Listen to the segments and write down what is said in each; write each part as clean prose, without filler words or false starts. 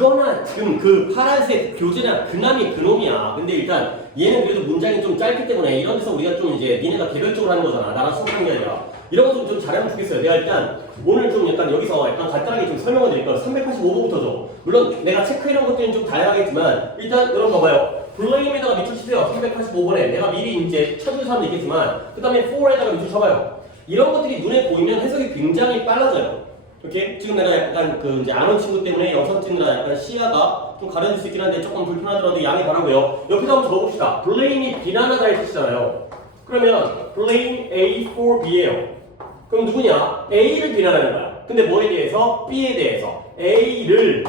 이거나 지금 그 파란색 교재나 그남이 그놈이야. 근데 일단 얘는 그래도 문장이 좀 짧기 때문에 이런 데서 우리가 좀 이제 니네가 개별적으로 하는 거잖아. 나랑 수업하는 게 아니라. 이런 거 좀 잘하면 좋겠어요. 내가 일단 오늘 좀 약간 여기서 약간 간단하게 좀 설명을 드릴 거예요. 385번부터죠. 물론 내가 체크해놓은 것들은 좀 다양하겠지만 일단 여러분 봐봐요. 블레임에다가 밑줄 치세요. 385번에 내가 미리 이제 쳐줄 사람도 있겠지만 그 다음에 for에다가 밑줄 쳐봐요. 이런 것들이 눈에 보이면 해석이 굉장히 빨라져요. 이렇게 지금 내가 약간 그 이제 아는 친구 때문에 영상 찍느라 약간 시야가 좀 가려질 수 있긴 한데 조금 불편하더라도 양해 바라고요. 옆에다 한번 적어봅시다. blame이 비난하다의 뜻이잖아요. 그러면 blame A for B예요. 그럼 누구냐? A를 비난하는 거야. 근데 뭐에 대해서? B에 대해서. A를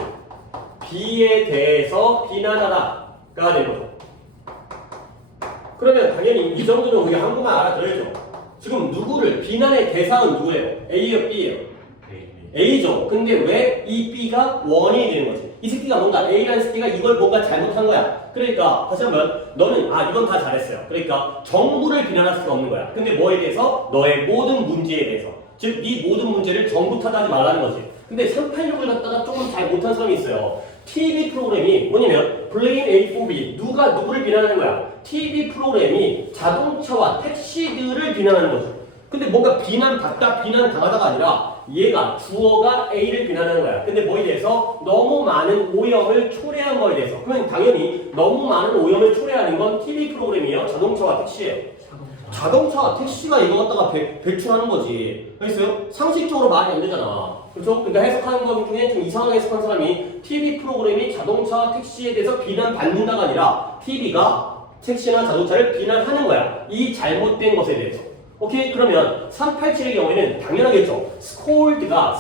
B에 대해서 비난하다가 되는 거죠. 그러면 당연히 이 정도는 우리가 한국말 알아들어야죠. 지금 누구를 비난의 대상은 누구예요? A예요, B예요? A죠. 근데 왜 이 B가 원인이 되는 거지? 이 새끼가 뭔가 A라는 새끼가 이걸 뭔가 잘못한 거야. 그러니까 다시 한번 너는 이건 다 잘했어요. 그러니까 정부를 비난할 수가 없는 거야. 근데 뭐에 대해서? 너의 모든 문제에 대해서. 즉 네 모든 문제를 정부 탓하지 말라는 거지. 근데 386을 갖다가 조금 잘 못한 사람이 있어요. TV 프로그램이 뭐냐면 Blame A for B. 누가 누구를 비난하는 거야? TV 프로그램이 자동차와 택시들을 비난하는 거죠. 근데 뭔가 비난받다, 비난당하다가 아니라 얘가 주어가 A를 비난하는 거야. 근데 뭐에 대해서? 너무 많은 오염을 초래한 거에 대해서. 그러면 당연히 너무 많은 오염을 초래하는 건 TV 프로그램이에요. 자동차와 택시예요. 자동차와 택시가 이거 갖다가 배출하는 거지. 알겠어요? 상식적으로 말이 안 되잖아. 그렇죠? 그러니까 해석하는 것 중에 좀 이상하게 해석한 사람이 TV 프로그램이 자동차와 택시에 대해서 비난받는다가 아니라 TV가 택시나 자동차를 비난하는 거야. 이 잘못된 것에 대해서. 오케이? 그러면 387의 경우에는 당연하겠죠. scold가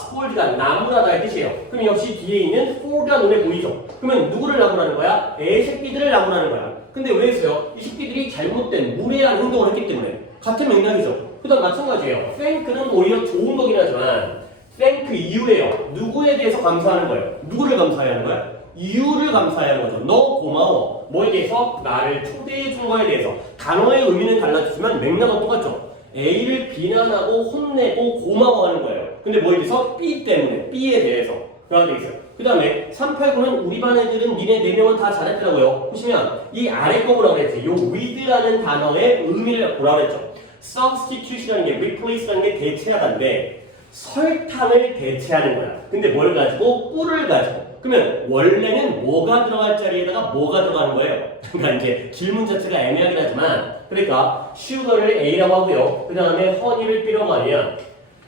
나무라다의 뜻이에요. 그럼 역시 뒤에 있는 for가 눈에 보이죠. 그러면 누구를 나무라는 거야? 애새끼들을 나무라는 거야. 근데 왜 했어요? 이 새끼들이 잘못된 무례한 행동을 했기 때문에 같은 맥락이죠. 그 다음 마찬가지예요. thank는 오히려 좋은 거긴 하지만 thank you예요. 누구에 대해서 감사하는 거예요? 누구를 감사해야 하는 거야? you를 감사해야 하는 거죠. 너 고마워. 뭐에 대해서? 나를 초대해 준 거에 대해서. 단어의 의미는 달라지지만 맥락은 똑같죠. A를 비난하고 혼내고 고마워하는 거예요. 근데 뭐에 대해서? B 때문에. B에 대해서. 그렇게 돼 있어요. 그 다음에 389는 우리 반 애들은 니네 4명은 다 잘했더라고요. 보시면 이 아래 거 보라고 그랬지. 요 with라는 단어의 의미를 보라고 그랬죠. substitute이라는 게 replace라는 게 대체하다인데 설탕을 대체하는 거야. 근데 뭘 가지고? 꿀을 가지고. 그러면 원래는 뭐가 들어갈 자리에다가 뭐가 들어가는 거예요? 그러니까 이제 질문 자체가 애매하긴 하지만 그러니까 sugar를 A라고 하고요. 그 다음에 honey를 B라고 하면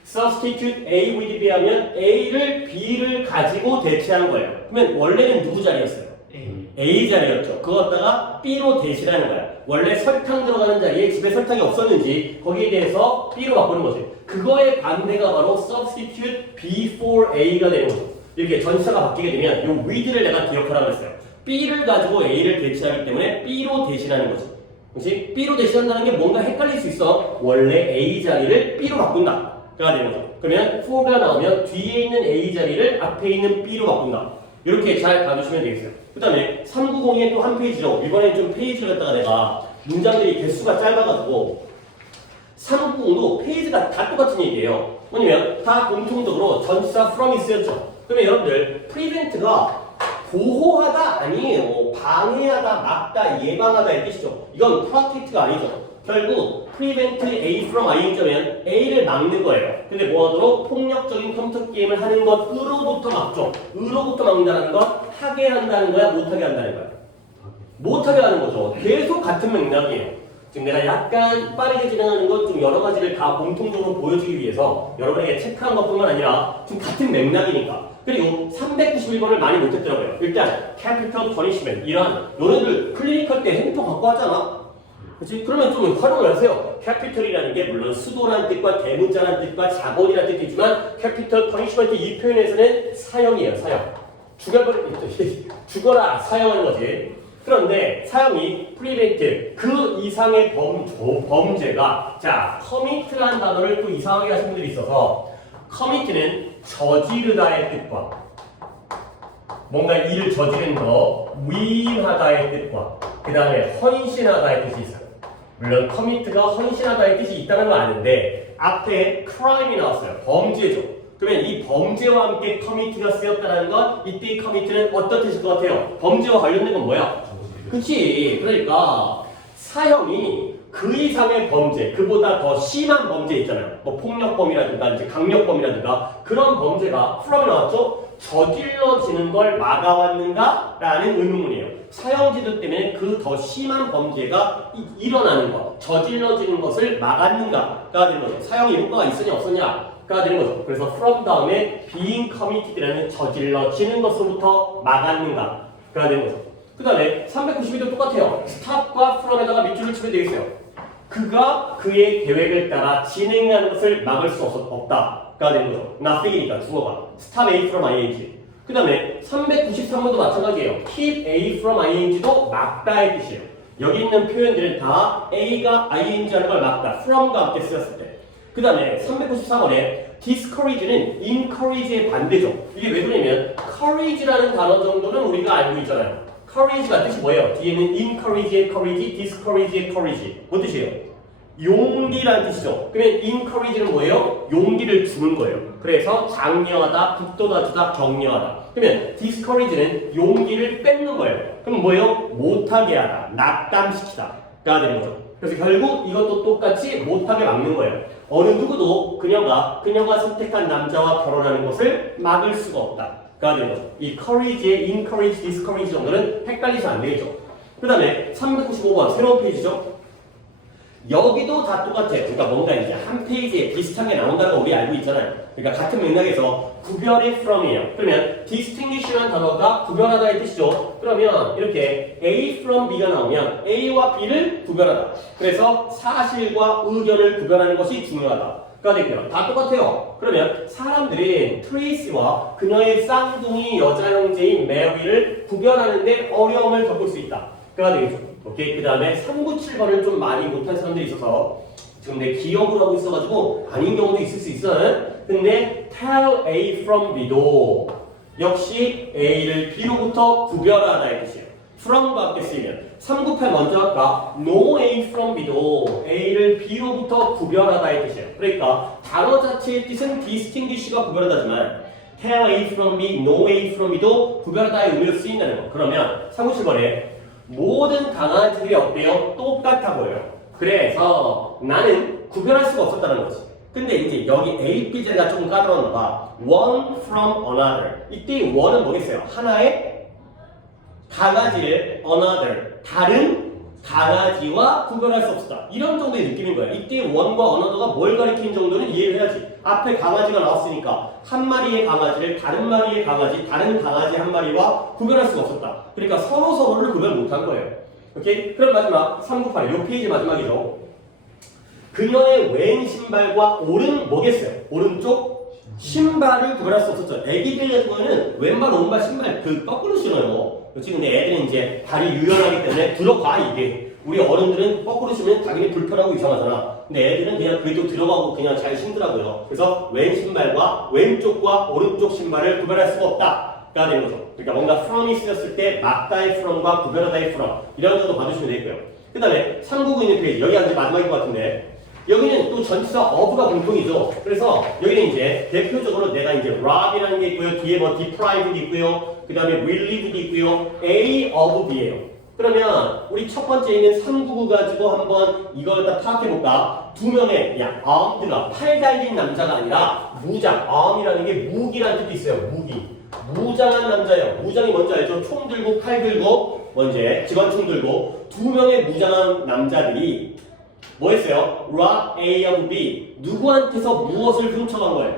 substitute A with B 하면 A를 B를 가지고 대체한 거예요. 그러면 원래는 누구 자리였어요? A 자리였죠. 그거 갖다가 B로 대신하는 거야. 원래 설탕 들어가는 자리에 집에 설탕이 없었는지 거기에 대해서 B로 바꾸는 거지. 그거의 반대가 바로 substitute B for A가 되는 거죠. 이렇게 전치사가 바뀌게 되면 이 with를 내가 기억하라고 했어요. B를 가지고 A를 대체하기 때문에 B로 대신하는 거지. 그렇지? B로 대신한다는 게 뭔가 헷갈릴 수 있어. 원래 A 자리를 B로 바꾼다. 가 되는 거죠. 그러면 for가 나오면 뒤에 있는 A 자리를 앞에 있는 B로 바꾼다. 이렇게 잘 봐주시면 되겠어요. 그 다음에 390에 또 한 페이지로 이번엔 좀 페이지를 갖다가 내가 문장들이 개수가 짧아가지고 390도 페이지가 다 똑같은 얘기예요. 뭐냐면 다 공통적으로 전치사 from이 쓰였죠. 그러면 여러분들 prevent가 보호하다 아니에요. 방해하다, 막다, 예방하다의 뜻이죠. 이건 protect가 아니죠. 결국 prevent A from I면 A를 막는 거예요. 근데 뭐 하도록? 폭력적인 컴퓨터 게임을 하는 것으로부터 막죠. 으로부터 막는다는 건 하게 한다는 거야? 못하게 한다는 거야? 못하게 하는 거죠. 계속 같은 맥락이에요. 지금 내가 약간 빠르게 진행하는 것 좀 여러 가지를 다 공통적으로 보여주기 위해서 여러분에게 체크한 것뿐만 아니라 지금 같은 맥락이니까. 그리고 391번을 많이 못했더라고요. 일단 capital punishment 이런 너네들 클리니컬 때 행동 갖고 하잖아. 그렇지? 그러면 좀 활용을 하세요. capital이라는 게 물론 수도라는 뜻과 대문자라는 뜻과 자본이라는 뜻도 있지만 capital punishment 이 표현에서는 사형이에요. 사형. 죽어라 사형하는 거지. 그런데 사형이 prevent 그 이상의 범죄가 자 commit라는 단어를 또 이상하게 하신 분들이 있어서 commit는 저지르다의 뜻과 뭔가 일을 저지른 거 위임하다의 뜻과 그 다음에 헌신하다의 뜻이 있어요. 물론 commit가 헌신하다의 뜻이 있다는 건 아는데 앞에 crime이 나왔어요. 범죄죠. 그러면 이 범죄와 함께 커미트가 쓰였다는 건 이때 이 커미트는 어떤 뜻일 것 같아요? 범죄와 관련된 건 뭐야? 그치. 그러니까 사형이 그 이상의 범죄, 그보다 더 심한 범죄 있잖아요. 뭐 폭력범이라든가 이제 강력범이라든가 그런 범죄가 프롬에 나왔죠? 저질러지는 걸 막아왔는가? 라는 의문문이에요. 사형제도 때문에 그 더 심한 범죄가 일어나는 것, 저질러지는 것을 막았는가가 되는 거죠. 사형이 효과가 있으냐 없었냐가 되는 거죠. 그래서 from 다음에 being committed라는 저질러지는 것으로부터 막았는가가 되는 거죠. 그 다음에 392도 똑같아요. stop과 from에다가 밑줄을 치면 되겠어요. 그가 그의 계획을 따라 진행하는 것을 막을 수 없다가 되는 거죠. nothing이니까 주어가 stop A from ing. 그 다음에 393번도 마찬가지예요. keep A from ing도 막다의 뜻이에요. 여기 있는 표현들은 다 A가 ing 하는 걸 막다. from과 함께 쓰였을 때. 그 다음에 393번에 discourage는 encourage의 반대죠. 이게 왜 그러냐면 courage라는 단어 정도는 우리가 알고 있잖아요. courage가 뜻이 뭐예요? 뒤에는 encourage의 courage, discourage의 courage. 뭔 뜻이에요? 용기라는 뜻이죠. 그러면 encourage는 뭐예요? 용기를 주는 거예요. 그래서 장려하다, 북돋아주다, 격려하다. 그러면 discourage는 용기를 뺏는 거예요. 그럼 뭐예요? 못하게 하다, 낙담시키다가 되는 거죠. 그래서 결국 이것도 똑같이 못하게 막는 거예요. 어느 누구도 그녀가 선택한 남자와 결혼하는 것을 막을 수가 없다가 되는 거죠. 이 courage의 encourage, discourage 정도는 헷갈리시면 안 되겠죠. 그 다음에 395번 새로운 페이지죠. 여기도 다 똑같아요. 그러니까 뭔가 이제 한 페이지에 비슷한 게 나온다는 거 우리 알고 있잖아요. 그러니까 같은 맥락에서 구별의 from이에요. 그러면 distinguish라는 단어가 구별하다의 뜻이죠. 그러면 이렇게 A from B가 나오면 A와 B를 구별하다. 그래서 사실과 의견을 구별하는 것이 중요하다가 되고요. 다 똑같아요. 그러면 사람들은 트레이시와 그녀의 쌍둥이 여자 형제인 메리를 구별하는데 어려움을 겪을 수 있다가 되겠죠. 오케이. 그 다음에 397번을 좀 많이 못한 사람들이 있어서 지금 내 기억을 하고 있어가지고 아닌 경우도 있을 수 있어요. 근데 tell A from B도 역시 A를 B로부터 구별하다의 뜻이에요. from과 함께 쓰이면 398 먼저 할까? know A from B도 A를 B로부터 구별하다의 뜻이에요. 그러니까 단어 자체의 뜻은 distinguish가 구별하다지만 tell A from B, know A from B도 구별하다의 의미로 쓰인다는 거. 그러면 397번에 모든 강아지들이 어때요? 똑같아 보여요. 그래서 나는 구별할 수가 없었다는 거지. 근데 이제 여기 A, B 자리가 조금 까다로웠나 봐. one from another. 이때 one은 뭐겠어요? 하나의 강아지를 another. 다른 강아지와 구별할 수 없었다. 이런 정도의 느낌인 거예요. 이때 one과 another가 뭘 가리키는 정도는 이해를 해야지. 앞에 강아지가 나왔으니까 한 마리의 강아지를 다른 마리의 강아지, 다른 강아지 한 마리와 구별할 수가 없었다. 그러니까 서로를 구별 못한 거예요. 오케이? 그럼 마지막 398, 요 페이지 마지막이죠. 그녀의 왼 신발과 오른 뭐겠어요? 오른쪽 신발을 구별할 수 없었죠. 애기들 같은 경우는 왼발, 오른발 신발 그 거꾸로 신어요. 그렇지? 근데 애들은 이제 발이 유연하기 때문에 들어가 이게. 우리 어른들은 거꾸로 신으면 당연히 불편하고 이상하잖아. 근데 애들은 그냥 그래도 들어가고 그냥 잘 신더라고요. 그래서 왼 신발과 왼쪽과 오른쪽 신발을 구별할 수가 없다가 되는 거죠. 그러니까 뭔가 from이 쓰였을 때 막다의 from과 구별하다의 from 이런 정도 봐주시면 되겠고요. 그 다음에 399 페이지 여기가 이제 마지막인 것 같은데 여기는 또 전치사 of가 공통이죠. 그래서 여기는 이제 대표적으로 내가 이제 rob이라는 게 있고요. 뒤에 뭐 deprived도 있고요. 그 다음에 relieved도 있고요. A of B예요. 그러면 우리 첫 번째 있는 399 가지고 한번 이걸 다 파악해볼까? 두 명의 armed가 팔 달린 남자가 아니라 무장, arm이라는 게 무기라는 뜻도 있어요. 무기. 무장한 남자예요. 무장이 뭔지 알죠? 총 들고 팔 들고 먼저 기관총 들고 두 명의 무장한 남자들이 뭐 했어요? rob A of B. 누구한테서 무엇을 훔쳐간 거예요?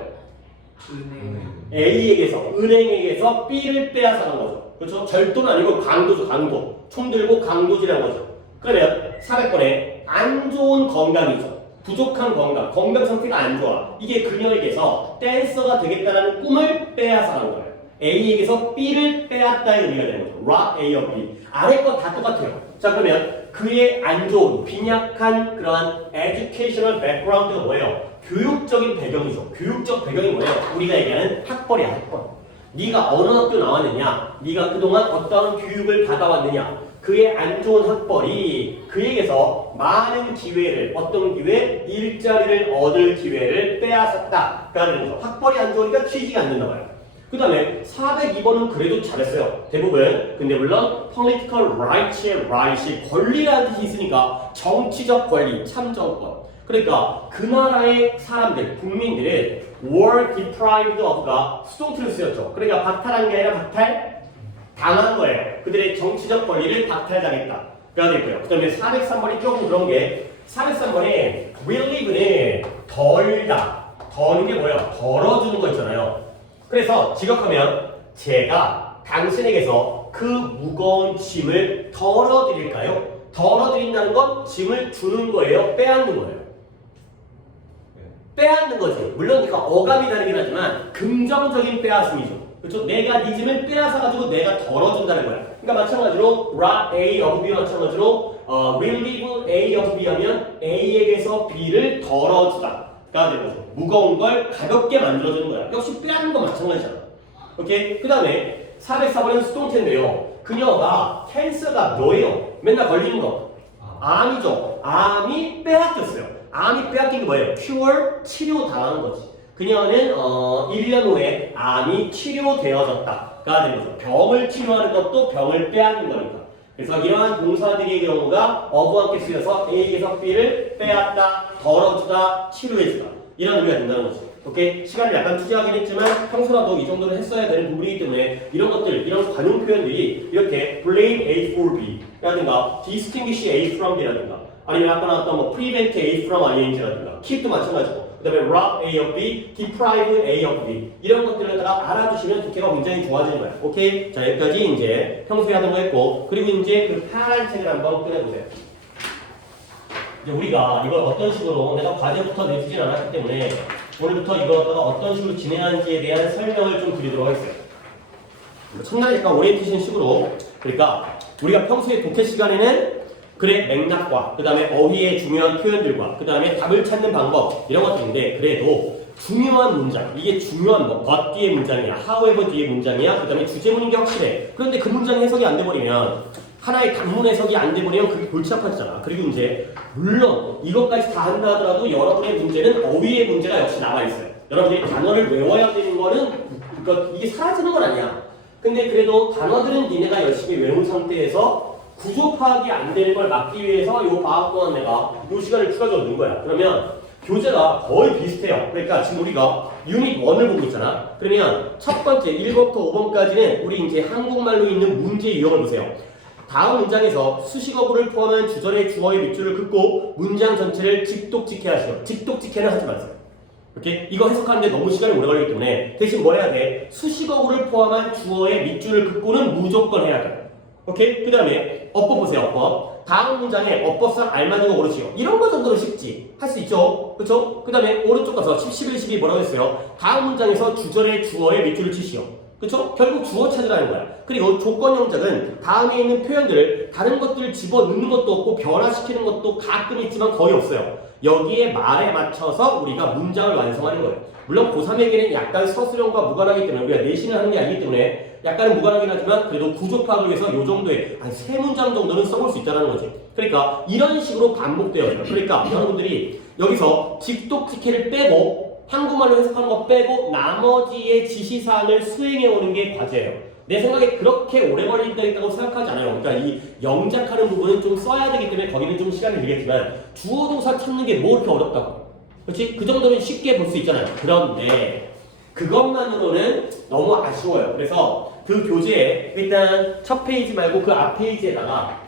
A에게서, 은행에게서 B를 빼앗아간 거죠. 그렇죠? 절도는 아니고 강도죠, 강도. 총 들고 강도질한 거죠. 그러면 400번에 안 좋은 건강이죠. 부족한 건강, 건강 상태가 안 좋아. 이게 그녀에게서 댄서가 되겠다는 꿈을 빼앗아간 거예요. A에게서 B를 빼앗다의 의미가 되는 거죠. rob A of B. 아래 거 다 똑같아요. 자, 그러면 그의 안 좋은, 빈약한 그러한 educational background가 뭐예요? 교육적인 배경이죠. 교육적 배경이 뭐예요? 우리가 얘기하는 학벌이야, 학벌. 네가 어느 학교 나왔느냐, 네가 그동안 어떤 교육을 받아왔느냐, 그의 안 좋은 학벌이 그에게서 많은 기회를, 어떤 기회? 일자리를 얻을 기회를 빼앗았다. 그러니까 학벌이 안 좋으니까 취직이 안 된다 봐요. 그 다음에 402번은 그래도 잘했어요. 대부분. 근데 물론 political right의 right이 권리라는 뜻이 있으니까 정치적 권리, 참정권. 그러니까 그 나라의 사람들, 국민들은 were deprived of가 수동태로 쓰였죠. 그러니까 박탈한 게 아니라 박탈 당한 거예요. 그들의 정치적 권리를 박탈당했다. 가 되고요. 그 다음에 403번이 조금 그런 게 403번에 relieve는 덜다. 더는 게 뭐예요? 덜어주는 거 있잖아요. 그래서 직역하면 제가 당신에게서 그 무거운 짐을 덜어드릴까요? 덜어드린다는 건 짐을 주는 거예요? 빼앗는 거예요? 빼앗는 거지. 물론 그러니까 어감이 다르긴 하지만 긍정적인 빼앗음이죠. 그렇죠? 내가 네 짐을 빼앗아가지고 내가 덜어준다는 거야. 그러니까 마찬가지로 rob A of B와 마찬가지로 relieve A of B 하면 A에게서 B를 덜어주다. 가 되는 거죠. 무거운 걸 가볍게 만들어주는 거야. 역시 빼앗는 건 마찬가지잖아. 오케이? 그 다음에 404번은 수동태인데요. 그녀가 캔서가 뭐예요? 맨날 걸리는 거. 암이죠. 암이 빼앗겼어요. 암이 빼앗긴 게 뭐예요? cure, 치료당하는 거지. 그녀는 1년 후에 암이 치료되어졌다가 되는 거죠. 병을 치료하는 것도 병을 빼앗는 거니까. 그래서 이러한 동사들의 경우가 어부와 함께 쓰여서 A에서 B를 빼앗다, 덜어주다, 치료해주다 이런 의미가 된다는 거죠. 오케이? 시간을 약간 투자하긴 했지만 평소라도 이 정도는 했어야 되는 부분이기 때문에 이런 것들, 이런 관용 표현들이 이렇게 blame A for B 라든가 distinguish A from B라든가 아니면 아까 나왔던 뭐 prevent A from ING라든가 keep도 마찬가지고 그 다음에 rob A of B, deprive A of B 이런 것들을 갖다가 알아두시면 독해가 굉장히 좋아지는 거예요. 오케이? 자 여기까지 이제 평소에 하던 거 했고 그리고 이제 그 파란 책을 한번 꺼내보세요. 이제 우리가 이걸 어떤 식으로 내가 과제부터 내주진 않았기 때문에 오늘부터 이걸 갖다가 어떤 식으로 진행하는지에 대한 설명을 좀 드리도록 하겠어요. 첫날에 약간 오리엔테이션 식으로 그러니까 우리가 평소에 독해 시간에는 글의 맥락과 그 다음에 어휘의 중요한 표현들과 그 다음에 답을 찾는 방법 이런 것들인데 그래도 중요한 문장 이게 중요한 뭐 but 뒤의 문장이야 however 뒤의 문장이야 그 다음에 주제문인 게 확실해. 그런데 그 문장이 해석이 안 돼버리면 하나의 단문 해석이 안 돼버리면 그게 골치 아파지잖아. 그리고 이제 물론 이것까지 다 한다 하더라도 여러분의 문제는 어휘의 문제가 역시 남아있어요. 여러분이 단어를 외워야 되는 거는 그러니까 이게 사라지는 건 아니야. 근데 그래도 단어들은 니네가 열심히 외운 상태에서 구조 파악이 안 되는 걸 막기 위해서 요 방학 동안 내가 요 시간을 추가적으로 넣은 거야. 그러면 교재가 거의 비슷해요. 그러니까 지금 우리가 유닛 1을 보고 있잖아. 그러면 첫 번째 1번부터 5번까지는 우리 이제 한국말로 있는 문제 유형을 보세요. 다음 문장에서 수식어구를 포함한 주절의 주어의 밑줄을 긋고 문장 전체를 직독직해 하시오. 직독직해는 하지 마세요. 이렇게 이거 해석하는데 너무 시간이 오래 걸리기 때문에 대신 뭘 해야 돼? 수식어구를 포함한 주어의 밑줄을 긋고는 무조건 해야 돼. 오케이? 그 다음에 어법 보세요. 어법. 다음 문장에 어법상 알맞은 거 고르시오. 이런 거 정도는 쉽지. 할 수 있죠? 그쵸? 그 다음에 오른쪽 가서 10, 11, 12 뭐라고 했어요? 다음 문장에서 주절의 주어의 밑줄을 치시오. 그쵸? 결국 주어 찾으라는 거야. 그리고 조건 영작은 다음에 있는 표현들을 다른 것들을 집어넣는 것도 없고 변화시키는 것도 가끔 있지만 거의 없어요. 여기에 말에 맞춰서 우리가 문장을 완성하는 거예요. 물론 고3에게는 약간 서술형과 무관하기 때문에 우리가 내신을 하는 게 아니기 때문에 약간은 무관하긴 하지만 그래도 구조 파악을 위해서 이 정도의 한 3문장 정도는 써볼 수 있다는 거지. 그러니까 이런 식으로 반복되어요. 그러니까 여러분들이 여기서 직독직해를 빼고 한국말로 해석하는 거 빼고 나머지의 지시사항을 수행해오는 게 과제예요. 내 생각에 그렇게 오래 걸린다고 생각하지 않아요. 그러니까 이 영작하는 부분은 좀 써야 되기 때문에 거기는 좀 시간이 들겠지만 주어 동사 찾는 게 뭐 그렇게 어렵다고. 그렇지? 그 정도는 쉽게 볼 수 있잖아요. 그런데 그것만으로는 너무 아쉬워요. 그래서 그 교재에 일단 첫 페이지 말고 그 앞 페이지에다가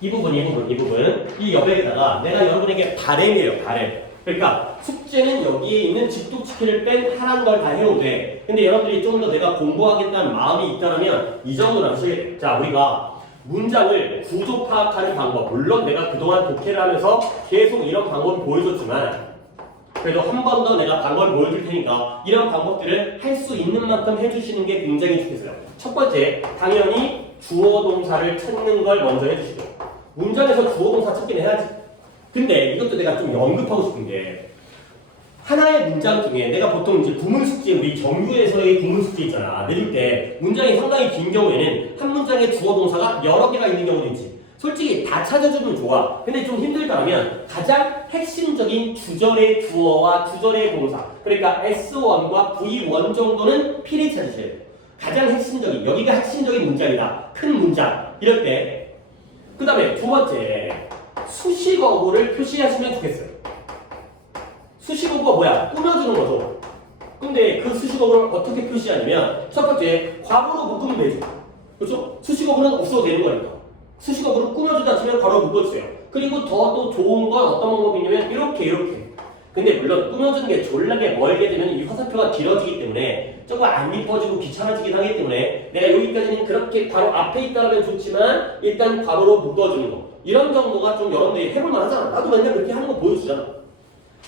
이 부분 이 여백에다가 내가 여러분에게 바램이에요. 바램. 그러니까 숙제는 여기에 있는 직독치킨을 뺀 하나인 걸 다 해도 돼. 근데 여러분들이 좀 더 내가 공부하겠다는 마음이 있다면 이 정도는 하셔야 돼. 자, 우리가 문장을 구조 파악하는 방법. 물론 내가 그동안 독해를 하면서 계속 이런 방법을 보여줬지만 그래도 한 번 더 내가 방법을 보여줄 테니까 이런 방법들을 할 수 있는 만큼 해주시는 게 굉장히 좋겠어요. 첫 번째, 당연히 주어 동사를 찾는 걸 먼저 해주시고 문장에서 주어 동사 찾기는 해야지. 근데 이것도 내가 좀 언급하고 싶은 게 하나의 문장 중에 내가 보통 이제 구문 숙제, 우리 정규에서의 구문 숙제 있잖아. 내릴 때 문장이 상당히 긴 경우에는 한 문장에 주어 동사가 여러 개가 있는 경우도 있지. 솔직히 다 찾아주면 좋아. 근데 좀 힘들다면 가장 핵심적인 주절의 주어와 주절의 동사, 그러니까 S1과 V1 정도는 필히 찾으셔야 돼요. 가장 핵심적인, 여기가 핵심적인 문장이다. 큰 문장. 이럴 때. 그 다음에 두 번째, 수식어구를 표시하시면 좋겠어요. 수식어구가 뭐야? 꾸며주는 거죠. 근데 그 수식어구를 어떻게 표시하냐면, 첫 번째, 과거로 묶으면 되죠. 그렇죠? 수식어구는 없어도 되는 거니까. 수식어구를 꾸며주다 치면 괄호 묶어주세요. 그리고 더 또 좋은 건 어떤 방법이냐면 이렇게. 근데 물론 꾸며주는 게 졸라게 멀게 되면 이 화살표가 길어지기 때문에 조금 안 이뻐지고 귀찮아지긴 하기 때문에 내가 여기까지는 그렇게 괄호 앞에 있다면 좋지만 일단 괄호로 묶어주는 거. 이런 정도가 좀 여러분들이 해볼만 하잖아. 나도 맨날 그렇게 하는 거 보여주잖아.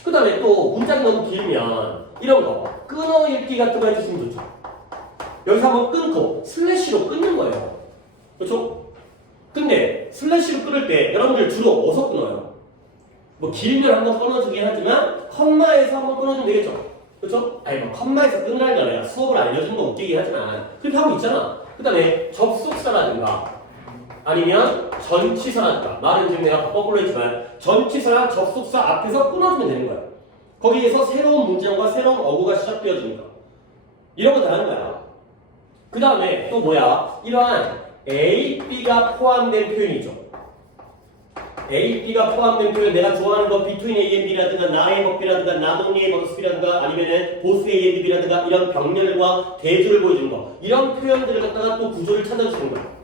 그 다음에 또 문장이 너무 길면 이런 거 끊어 읽기 같은 거 해주시면 좋죠. 여기서 한번 끊고 슬래시로 끊는 거예요. 그렇죠? 근데 슬래시로 끊을 때 여러분들 주로 어디서 끊어요? 뭐 길면 한번 끊어주긴 하지만 컴마에서 한번 끊어주면 되겠죠? 그렇죠? 아니 뭐 컴마에서 끊으라는 거 아니라 수업을 알려주는 거 웃기긴 하지만 그렇게 하고 있잖아. 그 다음에 접속사라든가 아니면 전치사라든가 말은 지금 내가 거꾸로 했지만 전치사랑 접속사 앞에서 끊어주면 되는 거야. 거기에서 새로운 문장과 새로운 어구가 시작되어지니까 이런 거 다 하는 거야. 그 다음에 또 뭐야? 이러한 A, B가 포함된 표현이 있죠. A, B가 포함된 표현, 내가 좋아하는 거 between A and B라든가 나의 법비라든가 나동리의 버스비라든가 아니면은 both A and B라든가 이런 병렬과 대조를 보여주는 거, 이런 표현들을 갖다가 또 구조를 찾아주시는 거예요.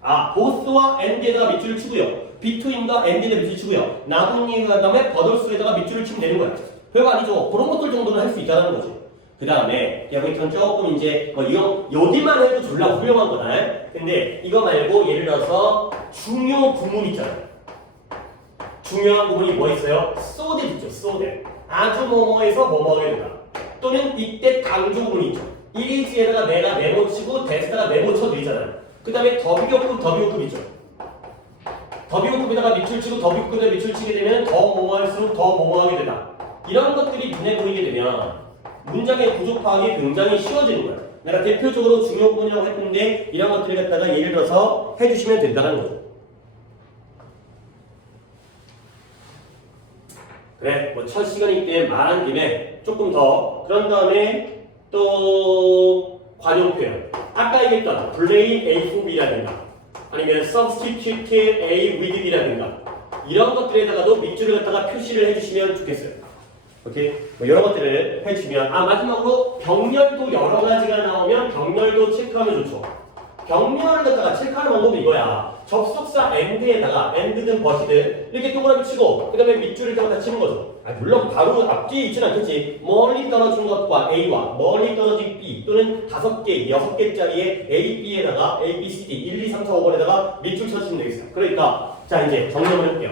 아, both와 and에다가 밑줄을 치고요, between과 and에다 밑줄 치고요, 나동리가 다음에 버더스에다가 밑줄을 치면 되는 거예요. 별거 아니죠. 그런 것들 정도는 할 수 있다는 거지. 그 다음에 여기부터는 조금 이제 이거 여기만 해도 졸라 훌륭한 거다. 근데 이거 말고 예를 들어서 중요 구문 있잖아요. 중요한 부분이 뭐 있어요? so that 있죠. so that. 아주 뭐뭐에서 뭐뭐하게 되다. 또는 이때 강조 부분이 있죠. 이리지에다가 내가 네모치고 that에다가 네모 쳐드리잖아요. 그 다음에 더비호급 있죠. 더비호급에다가 밑줄 치고 더비호급에다가 밑줄 치게 되면 더 뭐뭐할수록 더 뭐뭐하게 되다. 이런 것들이 눈에 보이게 되면 문장의 구조 파악이 굉장히 쉬워지는 거예요. 내가 대표적으로 중요 부분이라고 했는데 이런 것들을 갖다가 예를 들어서 해주시면 된다는 거죠. 그래, 뭐 첫 시간이기 때문에 말한 김에 조금 더 그런 다음에 또 관용 표현. 아까 얘기했던 blame A for B라든가 아니면 substitute A with B라든가 이런 것들에다가도 밑줄을 갖다가 표시를 해주시면 좋겠어요. 오케이? 뭐 이런 것들을 해주시면 마지막으로 병렬도 여러 가지가 나오면 병렬도 체크하면 좋죠. 병렬을 갖다가 체크하는 방법은 이거야. 접속사 and에다가 and든 but이든 이렇게 동그라미 치고 그 다음에 밑줄을 갖다 치는 거죠. 물론 바로 앞뒤에 있지는 않겠지. 멀리 떨어진 것과 A와 멀리 떨어진 B 또는 5개, 6개짜리의 A, B에다가 A, B, C, D 1, 2, 3, 4, 5번에다가 밑줄 쳐주시면 되겠어요. 그러니까 자 이제 정리를 해볼게요.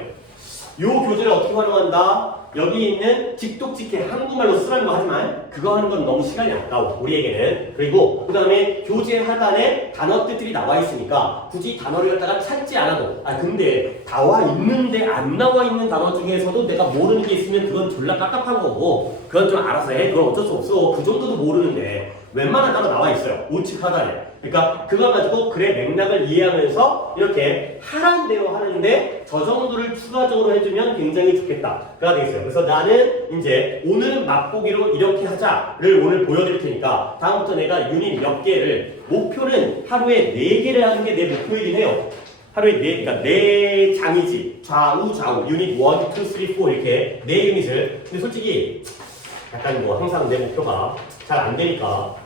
요 교재를 어떻게 활용한다? 여기 있는 직독직해 한국말로 쓰라는 거 하지만 그거 하는 건 너무 시간이 아까워 우리에게는. 그리고 그 다음에 교재 하단에 단어 뜻들이 나와 있으니까 굳이 단어를 갖다가 찾지 않아도 근데 나와 있는데 안 나와 있는 단어 중에서도 내가 모르는 게 있으면 그건 졸라 깝깝한 거고 그건 좀 알아서 해. 그건 어쩔 수 없어. 그 정도도 모르는데 웬만한 단어 나와 있어요. 우측 하단에. 그러니까 그거 가지고 글의 맥락을 이해하면서 이렇게 하란 대로 하는데 저 정도를 추가적으로 해주면 굉장히 좋겠다가 되겠어요. 그래서 나는 이제 오늘은 맛보기로 이렇게 하자를 오늘 보여드릴 테니까 다음부터 내가 유닛 몇 개를 목표는 하루에 4개를 하는 게 내 목표이긴 해요. 하루에 그러니까 4장이지. 좌우 유닛 1, 2, 3, 4 이렇게 4유닛을. 근데 솔직히 약간 뭐 항상 내 목표가 잘 안 되니까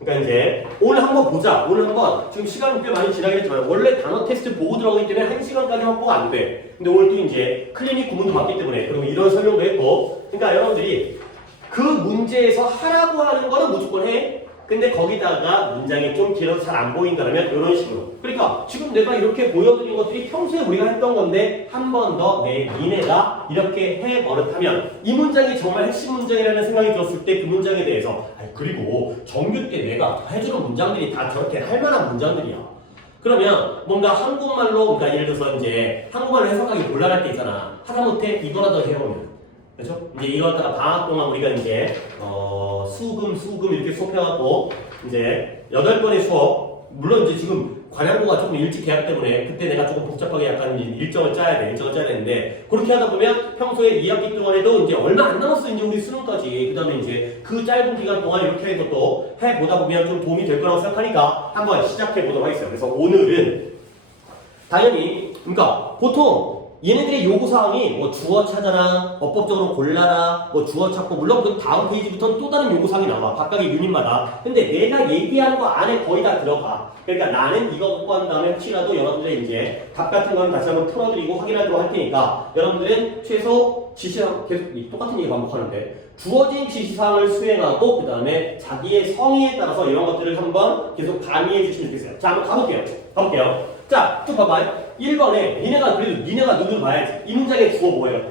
그러니까 이제 오늘 한번 보자. 오늘 한번 지금 시간이 꽤 많이 지나긴 했지만 원래 단어 테스트 보고 들어가기 때문에 1시간까지 확보가 안 돼. 근데 오늘 또 이제 클리닉 구문도 받기 때문에 그리고 이런 설명도 했고 그러니까 여러분들이 그 문제에서 하라고 하는 거는 무조건 해. 근데 거기다가 문장이 좀 길어서 잘 안 보인다면 이런 식으로. 그러니까 지금 내가 이렇게 보여드린 것들이 평소에 우리가 했던 건데 한 번 더 내 니네가 이렇게 해버릇하면 이 문장이 정말 핵심 문장이라는 생각이 들었을 때 그 문장에 대해서 그리고 정규 때 내가 해주는 문장들이 다 저렇게 할 만한 문장들이야. 그러면 뭔가 한국말로 그러니까 예를 들어서 이제 한국말로 해석하기 곤란할 때 있잖아. 하다못해 이거라도 해보면 그렇죠? 이제 이거 갖다가 방학 동안 우리가 이제 수금 이렇게 수업해갖고 이제 8번의 수업 물론 이제 지금 관양고가 조금 일찍 개학 때문에 그때 내가 조금 복잡하게 약간 일정을 짜야 되는데 그렇게 하다 보면 평소에 2학기 동안에도 이제 얼마 안 남았어 이제 우리 수능까지 그 다음에 이제 그 짧은 기간 동안 이렇게 해서 또 해보다 보면 좀 도움이 될 거라고 생각하니까 한번 시작해 보도록 하겠습니다. 그래서 오늘은 당연히 그러니까 보통 얘네들의 요구사항이 뭐 주어 찾아라, 어법적으로 골라라, 뭐 주어 찾고 물론 그 다음 페이지부터는 또 다른 요구사항이 나와 각각의 유닛마다. 근데 내가 얘기하는 거 안에 거의 다 들어가. 그러니까 나는 이거 공부한 다음에 혹시라도 여러분들의 이제 답 같은 건 다시 한번 풀어드리고 확인하도록 할 테니까 여러분들은 최소 지시사항 계속 똑같은 얘기 반복하는데 주어진 지시사항을 수행하고 그 다음에 자기의 성의에 따라서 이런 것들을 한번 계속 가미해 주시면 되겠어요. 자 한번 가볼게요. 자, 좀 봐봐요. 1번에 니네가 눈으로 봐야지. 이 문장의 주어 뭐예요?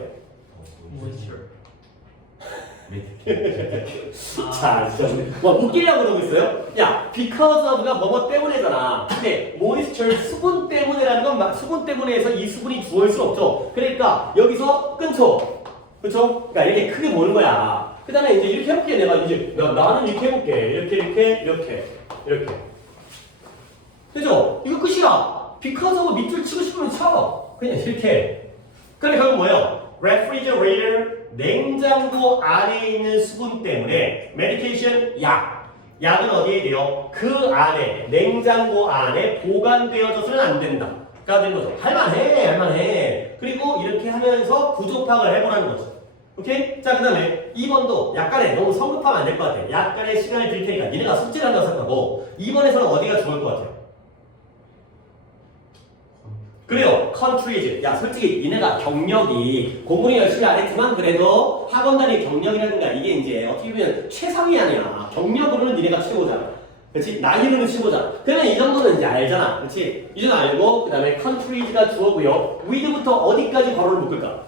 자, 진짜 뭐 웃기려고 그러고 있어요? 야, because of가 뭐뭐 때문에잖아. 근데 moisture 수분 때문에라는 건 수분 때문에 해서 이 수분이 주어일 수 없죠. 그러니까 여기서 끊죠. 그렇죠? 그러니까 이렇게 크게 보는 거야. 그 다음에 이제 이렇게 해볼게. 내가 이제 나는 이렇게 해볼게. 이렇게. 그죠? 이거 끝이야. because of 밑줄 치고 싶으면 쳐. 그냥 이렇게. 그래 결국 뭐예요? refrigerator 냉장고 안에 있는 수분 때문에 medication 약은 어디에 돼요? 그 안에 냉장고 안에 보관되어져서는 안 된다. 가 되는 거죠. 할만해. 그리고 이렇게 하면서 구조 파악을 해보라는 거죠. 오케이? 자, 그 다음에 2번도 약간의 너무 성급하면 안 될 것 같아. 약간의 시간을 드릴 테니까 니네가 숙제를 한다고 생각하고 2번에서는 어디가 좋을 것 같아요? 그래요. countries. 야, 솔직히 니네가 경력이 공부는 열심히 안 했지만 그래도 학원 다닐 경력이라든가 이게 이제 어떻게 보면 최상위 아니야. 경력으로는 니네가 최고잖아. 그렇지? 나이로는 최고잖아. 그러면 이 정도는 이제 알잖아. 그렇지? 이 정도 알고 그 다음에 countries가 주어고요. with부터 어디까지 괄호를 묶을까?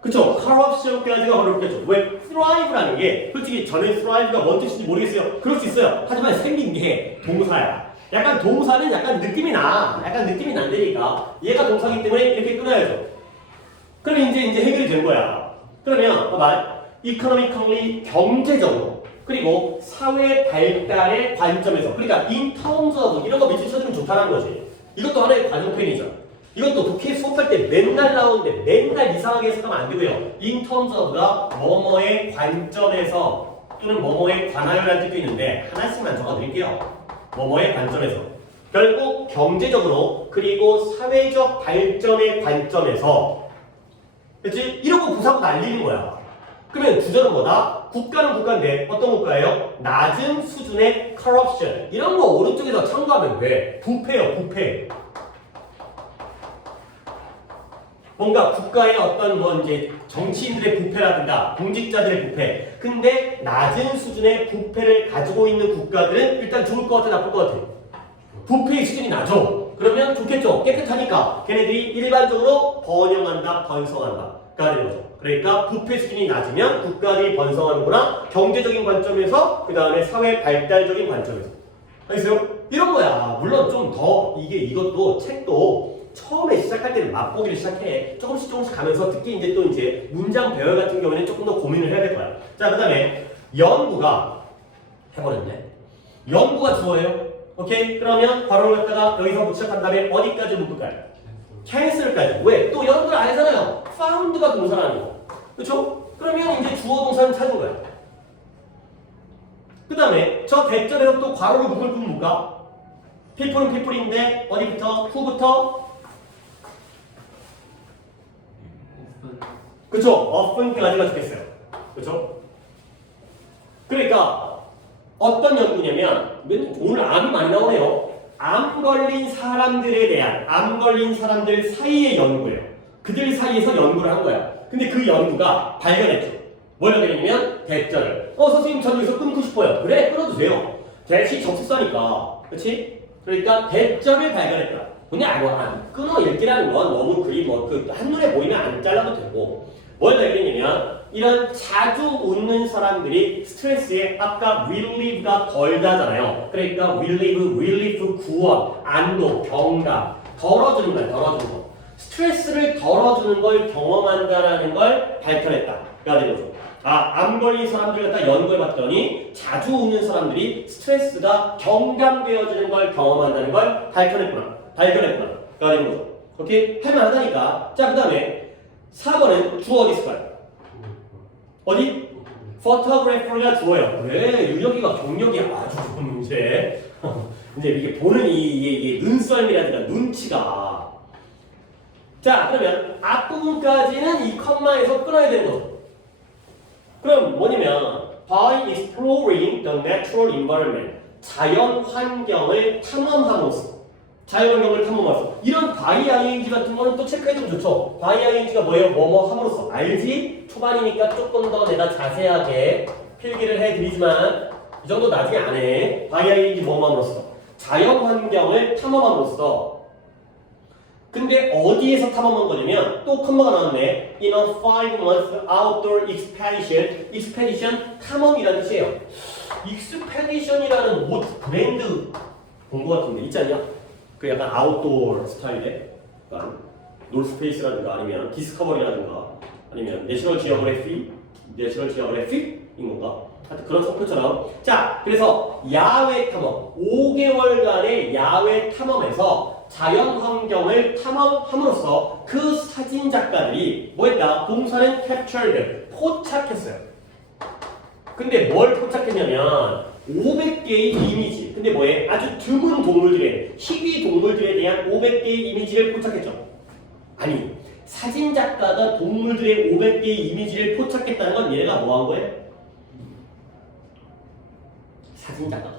그쵸? corruption까지가 괄호를 묶겠죠. 왜? thrive라는 게 솔직히 저는 thrive가 뭔 뜻인지 모르겠어요. 그럴 수 있어요. 하지만 생긴 게 동사야. 약간 동사는 약간 느낌이 난다니까. 얘가 동사기 때문에 이렇게 끊어야죠. 그러면 이제 해결이 된 거야. 그러면 봐봐. economically 경제적으로 그리고 사회 발달의 관점에서 그러니까 in terms of 이런 거 밑줄 쳐주면 좋다는 거지. 이것도 하나의 관용편이죠. 이것도 독해 수업할 때 맨날 나오는데 맨날 이상하게 해석하면 안 되고요. in terms of가 뭐뭐의 관점에서 또는 뭐뭐에 관하여라는 뜻도 있는데 하나씩만 적어드릴게요. 뭐뭐의 관점에서 결국 경제적으로 그리고 사회적 발전의 관점에서 그렇지? 이러고 부사고 난리는 거야. 그러면 주절은 뭐다? 국가는 국가인데 어떤 국가예요? 낮은 수준의 corruption 이런 거 오른쪽에서 참고하면 돼. 부패요 부패. 뭔가 국가의 어떤 뭐 이제 정치인들의 부패라든가 공직자들의 부패. 근데 낮은 수준의 부패를 가지고 있는 국가들은 일단 좋을 것 같아, 나쁠 것 같아? 부패의 수준이 낮죠. 그러면 좋겠죠. 깨끗하니까 걔네들이 일반적으로 번영한다, 번성한다가 되는 거죠. 그러니까 부패 수준이 낮으면 국가들이 번성하는구나. 경제적인 관점에서 그 다음에 사회 발달적인 관점에서. 알겠어요? 이런 거야. 물론 좀 더 이것도 책도 처음에 시작할 때는 맛보기를 시작해. 조금씩 가면서 특히 이제 또 이제 문장 배열 같은 경우에는 조금 더 고민을 해야 될 거야. 자, 그 다음에 연구가 해버렸네. 연구가 주어예요. 오케이? 그러면 괄호를 갖다가 여기서 시작한 다음에 어디까지 묶을까요? cancel까지. 왜? 또 연구를 안 하잖아요. found가 동사라는 거. 그렇죠? 그러면 이제 주어 동사는 찾은 거야. 그 다음에 저 대절에서 또 괄호를 묶을 뿐 뭘까? people은 people인데 어디부터? who부터? 그쵸? often까지가 좋겠어요. 그쵸? 그러니까 어떤 연구냐면 오늘 암이 많이 나오네요. 암 걸린 사람들에 대한 암 걸린 사람들 사이의 연구예요. 그들 사이에서 연구를 한 거야. 근데 그 연구가 발견했죠. 뭘 발견했냐면 대절을. 선생님 저 여기서 끊고 싶어요. 그래 끊어도 돼요. 대시 접속사니까. 그렇지? 그러니까 대절을 발견했다. 근데 안 끊어 읽기라는 건 너무 한눈에 보이면 안 잘라도 되고 뭘 발견했냐면 이런 자주 웃는 사람들이 스트레스에 아까 relieve가 덜 나잖아요. 그러니까 relieve, 구원, 안도, 경감 덜어주는 거야. 덜어주는 거. 스트레스를 덜어주는 걸 경험한다라는 걸 밝혀냈다가 되는 거죠. 암 걸린 사람들 갖다 연구해봤더니 자주 우는 사람들이 스트레스가 경감되어지는 걸 경험한다는 걸 발견했구나가 되는 거죠. 오케이? 할만하다니까. 자, 그 다음에 4번은 주어 어디 있을까요? 어디? photographer가 주어요. 왜? 윤혁이가 경력이 아주 좋은 문제. 이제 이게 보는 이게 눈썰미라든가 눈치가. 자, 그러면 앞부분까지는 이 컴마에서 끊어야 되는 거죠. 그럼 뭐냐면 by exploring the natural environment, 자연 환경을 탐험함으로써 이런 by ing 같은 거는 또 체크해두면 좋죠. by ing가 뭐예요? 뭐뭐 함으로써. 알지? 초반이니까 조금 더 내가 자세하게 필기를 해드리지만 이 정도 나중에 안 해. by ing 뭐뭐 함으로써. 자연 환경을 탐험함으로써. 근데 어디에서 탐험한 거냐면 또 컴마가 나왔네. In a 5-month outdoor expedition 탐험이라는 뜻이에요. expedition이라는 옷 브랜드 본 거 같은데 있지 않냐? 그 약간 아웃도어 스타일의 약간 놀스페이스라든가 아니면 디스커버리라든가 아니면 내셔널 지오그래피인 건가? 하여튼 그런 소표처럼. 자, 그래서 야외 탐험 5개월간의 야외 탐험에서 자연 환경을 탐험함으로써 그 사진 작가들이 뭐했다? 동사는 captured, 포착했어요. 근데 뭘 포착했냐면 500개의 이미지. 근데 뭐해? 아주 드문 동물들의 희귀 동물들에 대한 500개의 이미지를 포착했죠. 아니, 사진 작가가 동물들의 500개의 이미지를 포착했다는 건 얘네가 뭐 한 거예요? 사진 작가가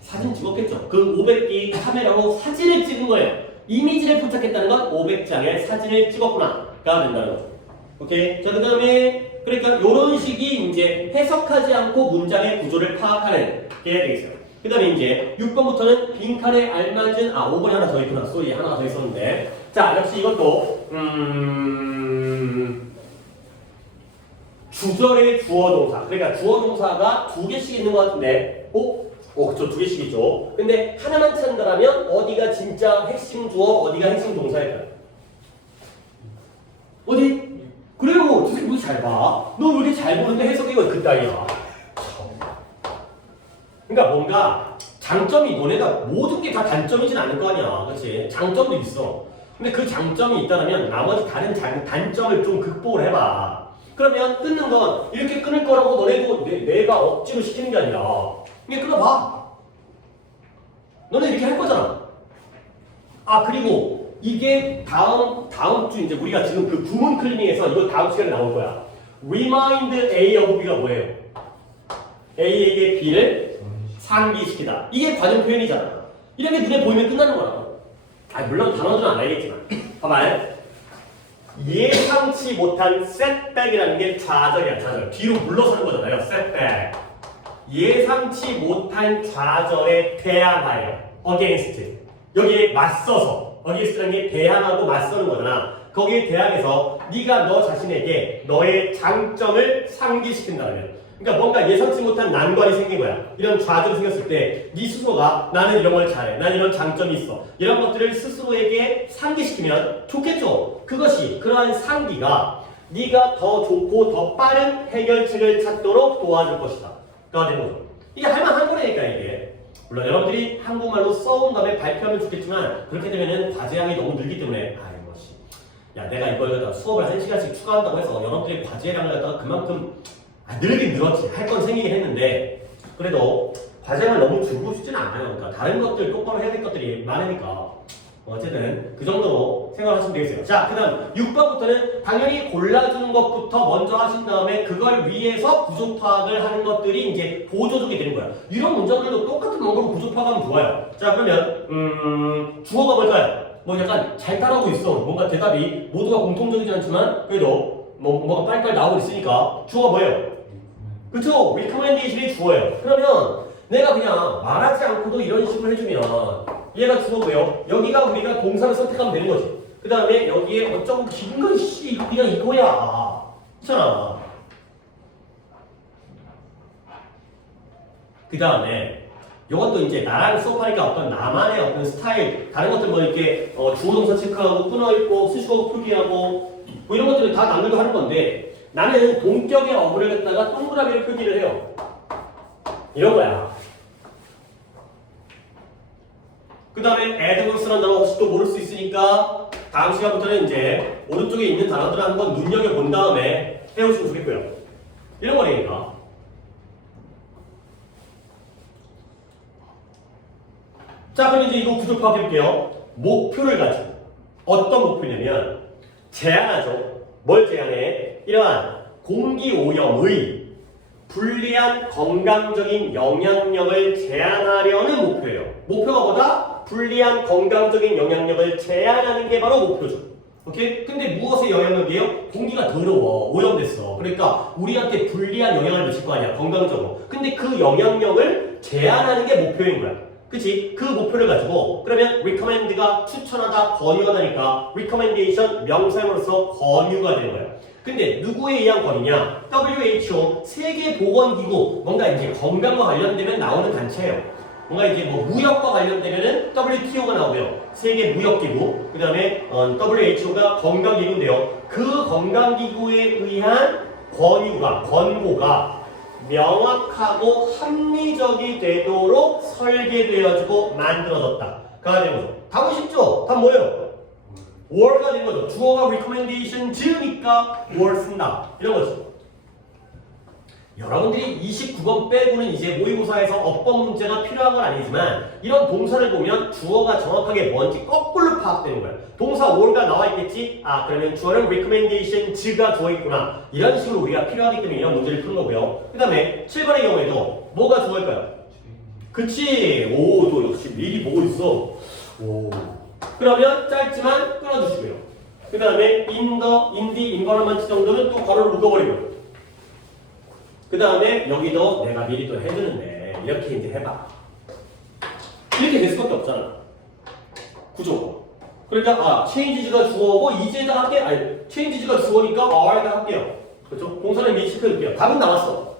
사진 찍었겠죠. 그 500개의 카메라로 사진을 찍은 거예요. 이미지를 포착했다는 건 500장의 사진을 찍었구나가 된다는 거죠. 오케이. 자, 그 다음에 그러니까 이런 식이 이제 해석하지 않고 문장의 구조를 파악하는 게 되겠어요. 그 다음에 이제 6번부터는 빈칸에 알맞은 5번이 하나 더 있구나. 소리 하나가 더 있었는데. 자, 역시 이것도 주절의 주어 동사. 그러니까 주어 동사가 2개씩 있는 것 같은데. 그쵸, 2개씩 있죠. 근데 하나만 찾는다면 어디가 진짜 핵심 주어, 어디가 핵심 동사일까요? 어디? 그래요. 저 새끼 뭐 잘 봐. 너 왜 이렇게 잘 보는데 해석이 왜 그따위야? 그러니까 뭔가 장점이 너네가 모든 게 다 단점이진 않을 거 아니야. 그렇지? 장점도 있어. 근데 그 장점이 있다면 나머지 다른 단점을 좀 극복을 해봐. 그러면 끊는 건 이렇게 끊을 거라고 너네도 내가 억지로 시키는 게 아니라 그냥 끊어봐. 너네 이렇게 할 거잖아. 그리고 이게 다음 주 이제 우리가 지금 그 구문 클리닝에서 이거 다음 시간에 나올 거야. Remind A of B가 뭐예요? A에게 B를 상기시키다. 이게 관용 표현이잖아. 이렇게 눈에 보이면 끝나는 거야. 물론 단어들은 안 알겠지만. 봐봐요. 예상치 못한 setback이라는 게 좌절이야, 좌절. 뒤로 물러서는 거잖아요, setback. 예상치 못한 좌절에 대항하여, against. 여기에 맞서서, against라는 게 대항하고 맞서는 거잖아. 거기에 대항해서 네가 너 자신에게 너의 장점을 상기시킨다면, 그러니까 뭔가 예상치 못한 난관이 생긴 거야. 이런 좌절이 생겼을 때 네 스스로가 나는 이런 걸 잘해, 난 이런 장점이 있어, 이런 것들을 스스로에게 상기시키면 좋겠죠. 그러한 상기가 네가 더 좋고 더 빠른 해결책을 찾도록 도와줄 것이다 가 되는 거죠. 이게 할만한 거라니까 이게. 물론 여러분들이 한국말로 써온 다음에 발표하면 좋겠지만 그렇게 되면은 과제량이 너무 늘기 때문에 야, 내가 이걸 갖다가 수업을 1시간씩 추가한다고 해서 여러분들이 과제량을 갖다가 그만큼 늘긴 늘었지. 할 건 생기긴 했는데 그래도 과제량을 너무 줄고 싶지는 않아요. 그러니까 다른 것들 똑바로 해야 될 것들이 많으니까 어쨌든 그 정도로 생각하시면 되겠어요. 자, 그 다음 6번부터는 당연히 골라주는 것부터 먼저 하신 다음에 그걸 위해서 구조 파악을 하는 것들이 이제 보조적이 되는 거야. 이런 문장들도 똑같은 방법으로 구조 파악하면 좋아요. 자, 그러면 주어가 뭘까요? 뭐 약간 잘 따라오고 있어. 뭔가 대답이 모두가 공통적이지 않지만 그래도 뭐가 빨리빨리 나오고 있으니까 주어가 뭐예요? 그쵸? recommendation이 주어예요. 그러면 내가 그냥 말하지 않고도 이런 식으로 해주면 얘가 주어고요. 여기가 우리가 동사를 선택하면 되는 거지. 그 다음에 여기에 어쩌고 긴 건 씨 그냥 이거야. 그렇잖아. 그 다음에 이것도 이제 나랑 수업하니까 어떤 나만의 어떤 스타일, 다른 것들 뭐 이렇게 주어 동사 체크하고 끊어읽고 수식어 표기하고 뭐 이런 것들은 다 남들도 하는 건데 나는 동격의 어구를 갖다가 동그라미를 표기를 해요. 이런 거야. 그 다음에 adverse라는 단어 혹시 또 모를 수 있으니까 다음 시간부터는 이제 오른쪽에 있는 단어들을 한번 눈여겨본 다음에 해오시면 좋겠고요. 이런 거니까. 자, 그럼 이제 이거 구조 파악해볼게요. 목표를 가지고 어떤 목표냐면 제한하죠. 뭘 제한해? 이러한 공기오염의 불리한 건강적인 영향력을 제한하려는 목표예요. 목표가 뭐다? 불리한 건강적인 영향력을 제한하는 게 바로 목표죠. 오케이? 근데 무엇의 영향력이에요? 공기가 더러워, 오염됐어. 그러니까 우리한테 불리한 영향을 미칠 거 아니야, 건강적으로. 근데 그 영향력을 제한하는 게 목표인 거야. 그치? 그 목표를 가지고 그러면 recommend가 추천하다, 권유하다니까 recommendation 명사형으로서 권유가 되는 거야. 근데 누구에 의한 권유냐? WHO 세계보건기구 뭔가 이제 건강과 관련되면 나오는 단체예요. 뭔가 이제 뭐 무역과 관련되면은 WTO가 나오고요. 세계무역기구. 그 다음에 WHO가 건강기구인데요. 그 건강기구에 의한 권고가 명확하고 합리적이 되도록 설계되어지고 만들어졌다. 가 되는 거죠. 답은 쉽죠? 답 뭐예요? were가 되는 거죠. 주어가 recommendation 즈니까 were 쓴다. 이런 거죠. 여러분들이 29번 빼고는 이제 모의고사에서 어법 문제가 필요한 건 아니지만 이런 동사를 보면 주어가 정확하게 뭔지 거꾸로 파악되는 거예요. 동사 were가 나와 있겠지? 아, 그러면 주어는 recommendation 즈가 주어있구나. 이런 식으로 우리가 필요하기 때문에 이런 문제를 푸는 거고요. 그 다음에 7번의 경우에도 뭐가 주어일까요? 그치? 오, 너 역시 미리 보고 있어. 오. 그러면 짧지만 끊어주시고요. 그 다음에 in the environment 정도는 또 괄호를 묶어버리고요. 그 다음에 여기도 내가 미리 또 해주는데 이렇게 이제 해봐. 이렇게 될 수밖에 없잖아. 구조가. 그러니까 changes가 주어고 이제다 할게. 아니 changes가 주어니까 are다 할게요. 그렇죠? 공사는 미리 짚어줄게요. 답은 나왔어.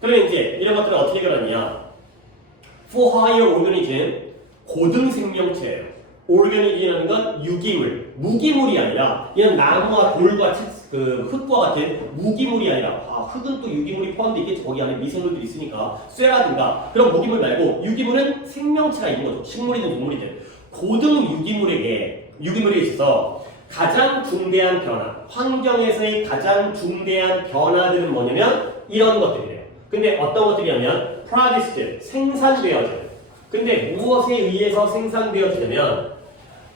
그러면 이제 이런 것들을 어떻게 해결하느냐? For higher organism 고등 생명체예요. 오르가닉이라는 건 유기물, 무기물이 아니라 이런 나무와 돌과 흙과 같은 무기물이 아니라 흙은 또 유기물이 포함되어 있겠지. 거기 안에 미생물들이 있으니까 쇠라든가 그런 무기물 말고 유기물은 생명체가 있는 거죠. 식물이든 동물이든 고등 유기물에 있어서 가장 중대한 변화, 환경에서의 가장 중대한 변화들은 뭐냐면 이런 것들이래요. 근데 어떤 것들이냐면 produced, 생산되어져요. 근데 무엇에 의해서 생산되어지냐면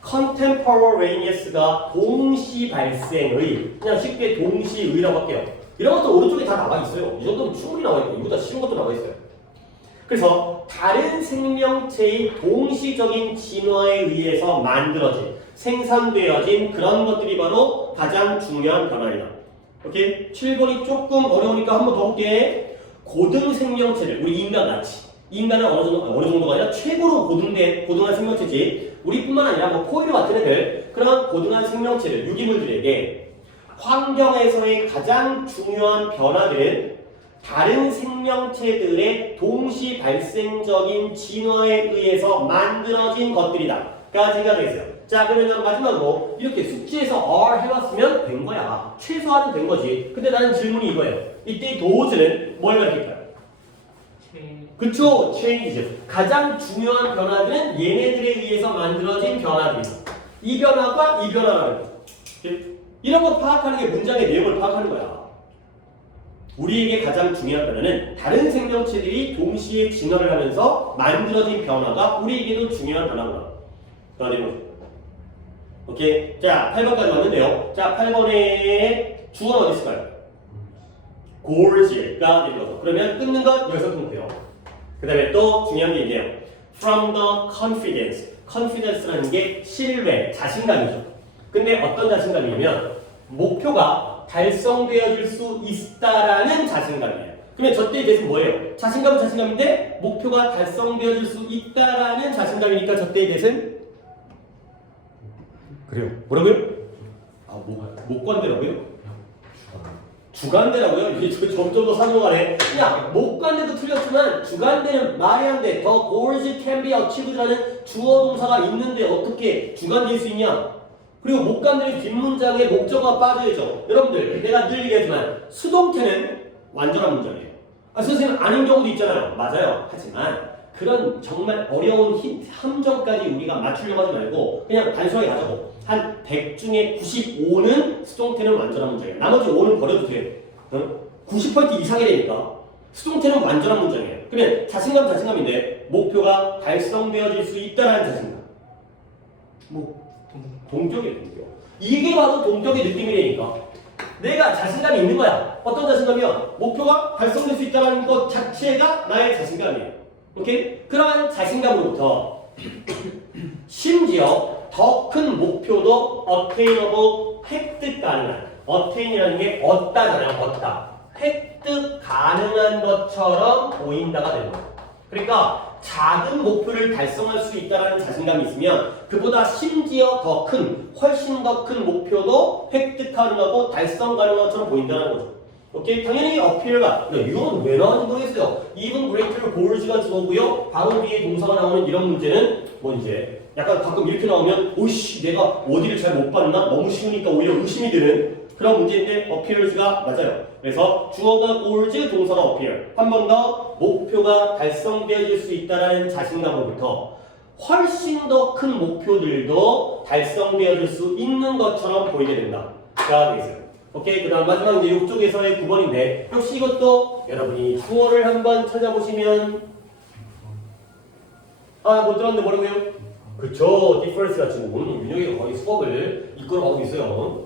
contemporaneous가 동시 발생의, 그냥 쉽게 동시의라고 할게요. 이런 것도 오른쪽에 다 나와 있어요. 이 정도면 충분히 나와 있고 이보다 쉬운 것도 나와 있어요. 그래서 다른 생명체의 동시적인 진화에 의해서 만들어진, 생산되어진 그런 것들이 바로 가장 중요한 변화이다. 오케이? 7번이 조금 어려우니까 한 번 더 볼게. 고등 생명체를, 우리 인간같이. 인간은 어느 정도가 아니라 최고로 고등한 생명체지. 우리뿐만 아니라 뭐 포유류 같은 애들, 그런 고등한 생명체들, 유기물들에게 환경에서의 가장 중요한 변화들은 다른 생명체들의 동시 발생적인 진화에 의해서 만들어진 것들이다. 까지가 되겠어요. 자, 그러면 마지막으로 이렇게 숙지에서 R 해봤으면 된 거야. 최소한은 된 거지. 근데 나는 질문이 이거예요. 이때 도즈는 뭘 가르칠까요? 그쵸? change죠. 가장 중요한 변화들은 얘네들에 의해서 만들어진 변화들이다. 이 변화가 이 변화라는 거죠. 이런 거 파악하는 게 문장의 내용을 파악하는 거야. 우리에게 가장 중요한 변화는 다른 생명체들이 동시에 진화를 하면서 만들어진 변화가 우리에게도 중요한 변화구나. 오케이. 자, 8번까지 왔는데요. 자, 8번에 주어는 어디 있을까요? gorge가 되죠. 그러면 끊는 건 여기서 끊으면 돼요. 그 다음에 또 중요한 게 있네요. From the confidence. confidence라는 게 신뢰, 자신감이죠. 근데 어떤 자신감이냐면 목표가 달성되어질 수 있다라는 자신감이에요. 그러면 저때에 대해서 뭐예요? 자신감은 자신감인데 목표가 달성되어질 수 있다라는 자신감이니까 저때에 대해서는 그래요. 뭐라고요? 못 관대라고요? 주간대라고요? 이게 점점 더 산호가네. 야, 목간대도 틀렸지만 주간대는 말이 안 돼. The goals can be achieved라는 주어 동사가 있는데 어떻게 주간대일 수 있냐? 그리고 목간대는 뒷문장에 목적어가 빠져야죠. 여러분들, 내가 늘 얘기하지만 수동태는 완전한 문장이에요. 아, 선생님 아닌 경우도 있잖아요. 맞아요. 하지만 그런 정말 어려운 함정까지 우리가 맞추려고 하지 말고 그냥 단순하게 가자고. 한 100 중에 95는 수동태는 완전한 문장이에요. 나머지 5는 버려도 돼요. 90% 이상이 되니까 수동태는 완전한 문장이에요. 그러면 자신감인데 목표가 달성되어질 수 있다는 자신감. 동격이에요, 동격. 이게 바로 동격의 느낌이라니까. 내가 자신감이 있는 거야. 어떤 자신감이요? 목표가 달성될 수 있다는 것 자체가 나의 자신감이에요. 오케이? 그러한 자신감으로부터 심지어 더 큰 목표도 attainable, 획득 가능한. attain이라는 게 얻다잖아요. 얻다. 획득 가능한 것처럼 보인다가 되는 거예요. 그러니까 작은 목표를 달성할 수 있다는 자신감이 있으면 그보다 심지어 더 큰, 훨씬 더 큰 목표도 획득 가능하고 달성 가능한 것처럼 보인다는 거죠. 오케이? 당연히 appear가 이건 왜 나왔는지 모르겠어요. even greater goals가 주어고요. 바로 뒤에 동사가 나오는 이런 문제는 뭐 이제 약간 가끔 이렇게 나오면 오이씨 내가 어디를 잘 못 봤나? 너무 쉬우니까 오히려 의심이 드는 그런 문제인데 appears가 맞아요. 그래서 주어가 goals, 동사가 appear. 한 번 더 목표가 달성되어질 수 있다는 자신감으로부터 훨씬 더 큰 목표들도 달성되어질 수 있는 것처럼 보이게 된다. 가 되겠어요. 오케이, 그 다음 마지막 이제 이쪽에서의 9번인데 역시 이것도 여러분이 주어를 한번 찾아보시면 못 들었는데 뭐라고요? 그쵸, difference가 지금 윤혁이가 거의 수업을 이끌어가고 있어요.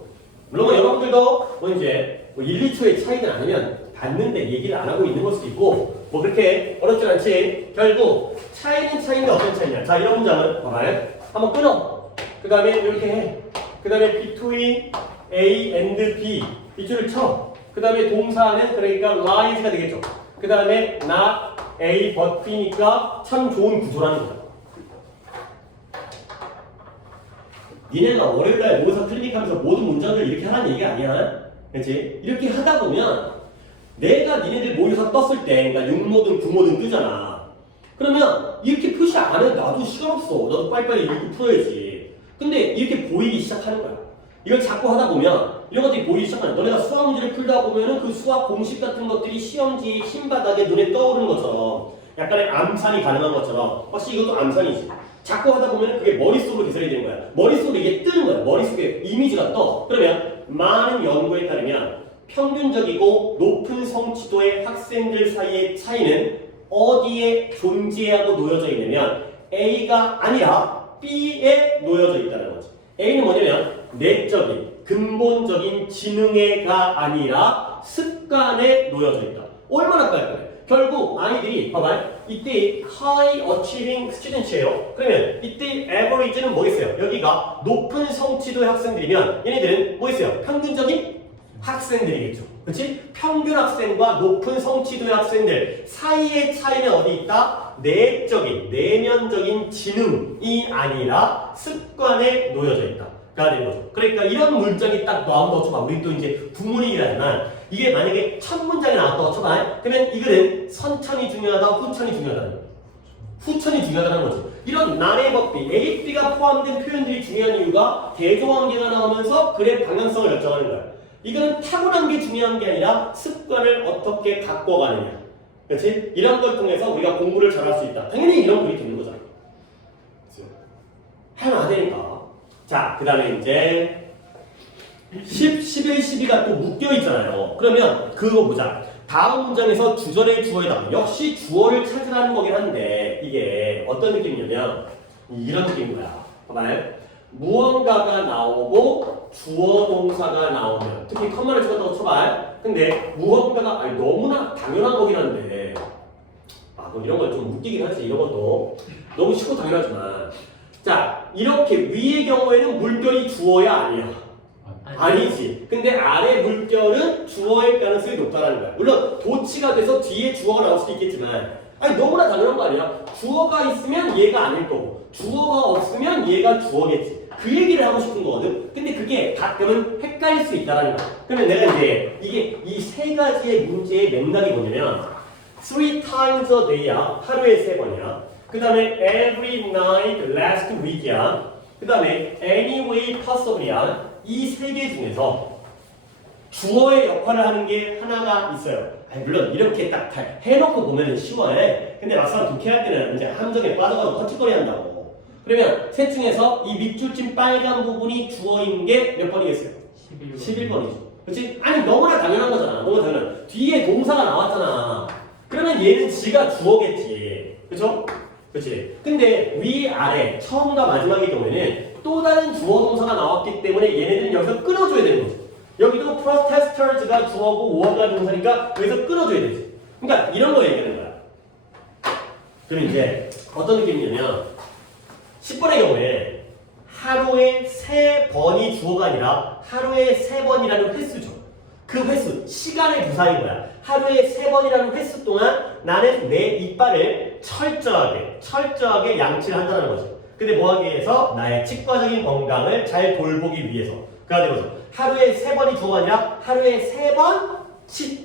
물론 여러분들도 뭐 이제 1, 2초의 차이는 아니면 봤는데 얘기를 안 하고 있는 걸 수도 있고 뭐 그렇게 어렵진 않지. 결국 차이는 차이인데 어떤 차이냐. 자, 이런 문장은 봐봐요. 한번 끊어. 그 다음에 이렇게 해. 그 다음에 between A and B 이 줄을 쳐. 그 다음에 동사는 그러니까 lies가 되겠죠. 그 다음에 not A but B니까 참 좋은 구조라는 거죠. 니네가 월요일날 모의고사 클리닉하면서 모든 문장들 이렇게 하라는 얘기가 아니야. 그렇지? 이렇게 하다 보면 내가 니네들 모의고사 떴을 때 그러니까 6모든 9모든 뜨잖아. 그러면 이렇게 표시 안 해. 나도 시간 없어. 나도 빨리빨리 읽고 풀어야지. 근데 이렇게 보이기 시작하는 거야. 이걸 자꾸 하다 보면 이런 것들이 보이기 시작하는 거야. 너네가 수학 문제를 풀다 보면은 그 수학 공식 같은 것들이 시험지 흰바닥에 눈에 떠오르는 것처럼 약간의 암산이 가능한 것처럼 확실히 이것도 암산이지. 자꾸 하다 보면 그게 머릿속으로 개설이 되는 거야. 머릿속에 이게 뜨는 거야. 머릿속에 이미지가 떠. 그러면 많은 연구에 따르면 평균적이고 높은 성취도의 학생들 사이의 차이는 어디에 존재하고 놓여져 있냐면 A가 아니라 B에 놓여져 있다는 거지. A는 뭐냐면 내적인, 근본적인 지능에가 아니라 습관에 놓여져 있다. 얼마나 깔끔해. 결국 아이들이 봐봐요. 이때 high achieving students예요. 그러면 이때 average는 뭐 있어요? 여기가 높은 성취도의 학생들이면 얘네들은 뭐 있어요? 평균적인 학생들이겠죠. 그렇지? 평균 학생과 높은 성취도의 학생들 사이의 차이는 어디 있다? 내적인, 내면적인 지능이 아니라 습관에 놓여져 있다. 가 되는 거죠. 그러니까 이런 문장이 딱 나온다고 쳐봐. 우리 또 이제 구문이라지만 이게 만약에 첫 문장이 나왔다고 쳐봐. 그러면 이거는 선천이 중요하다, 후천이 중요하다는 거죠. 후천이 중요하다는 거죠. 이런 난의 법비, A, B가 포함된 표현들이 중요한 이유가 대조관계가 나오면서 글의 방향성을 결정하는 거야. 이거는 타고난 게 중요한 게 아니라 습관을 어떻게 바꿔가느냐. 그렇지? 이런 걸 통해서 우리가 공부를 잘할 수 있다. 당연히 이런 글이 되는 거잖아. 하면 안 되니까. 자, 그 다음에 이제 10, 11, 12가 또 묶여있잖아요. 그러면 그거 보자. 다음 문장에서 주절의 주어에다가 역시 주어를 찾으라는 거긴 한데 이게 어떤 느낌이냐면 이런 느낌인 거야. 봐봐요. 무언가가 나오고 주어 동사가 나오면 특히 컴마를 찍었다고 쳐봐요. 근데 무언가가 너무나 당연한 거긴 한데 그럼 이런 걸 좀 웃기긴 하지. 이런 것도 너무 쉽고 당연하지만 자, 이렇게 위의 경우에는 물결이 주어야 아니야? 아니지. 근데 아래 물결은 주어일 가능성이 높다는 거야. 물론 도치가 돼서 뒤에 주어가 나올 수도 있겠지만 너무나 당연한 거 아니야? 주어가 있으면 얘가 아닐 거고 주어가 없으면 얘가 주어겠지. 그 얘기를 하고 싶은 거거든. 근데 그게 가끔은 헷갈릴 수 있다라는 거야. 그러면 내가 이제 이게 이 세 가지의 문제의 맥락이 뭐냐면 3 times a day야. 하루에 3번이야. 그 다음에 every night last week이야. 그 다음에 any way possible이야. 이 세 개 중에서 주어의 역할을 하는 게 하나가 있어요. 아니, 물론 이렇게 딱 해놓고 보면은 쉬워해. 근데 막상 독해할 때는 이제 함정에 빠져가지고 헛짓거리 한다고. 그러면 셋 중에서 이 밑줄 친 빨간 부분이 주어인 게 몇 번이겠어요? 11번이죠. 그렇지? 아니 너무나 당연한 거잖아. 너무 당연한. 뒤에 동사가 나왔잖아. 그러면 얘는 지가 주어겠지. 그렇죠? 그렇지? 근데 위아래 처음과 마지막의 경우에는 또 다른 주어 동사가 나왔기 때문에 얘네들은 여기서 끊어줘야 되는 거죠. 여기도 protestors가 주어고 war가 동사니까 여기서 끊어줘야 되지. 그러니까 이런 거 얘기하는 거야. 그럼 이제 어떤 느낌이냐면 10번의 경우에 하루에 3번이 주어가 아니라 하루에 3번이라는 횟수죠. 그 횟수, 시간의 부사인 거야. 하루에 3번이라는 횟수 동안 나는 내 이빨을 철저하게 양치를 한다는 거지. 근데 뭐 하기 위해서? 나의 치과적인 건강을 잘 돌보기 위해서. 그가 되는 거죠. 하루에 3번이 주어가 아니라 하루에 3번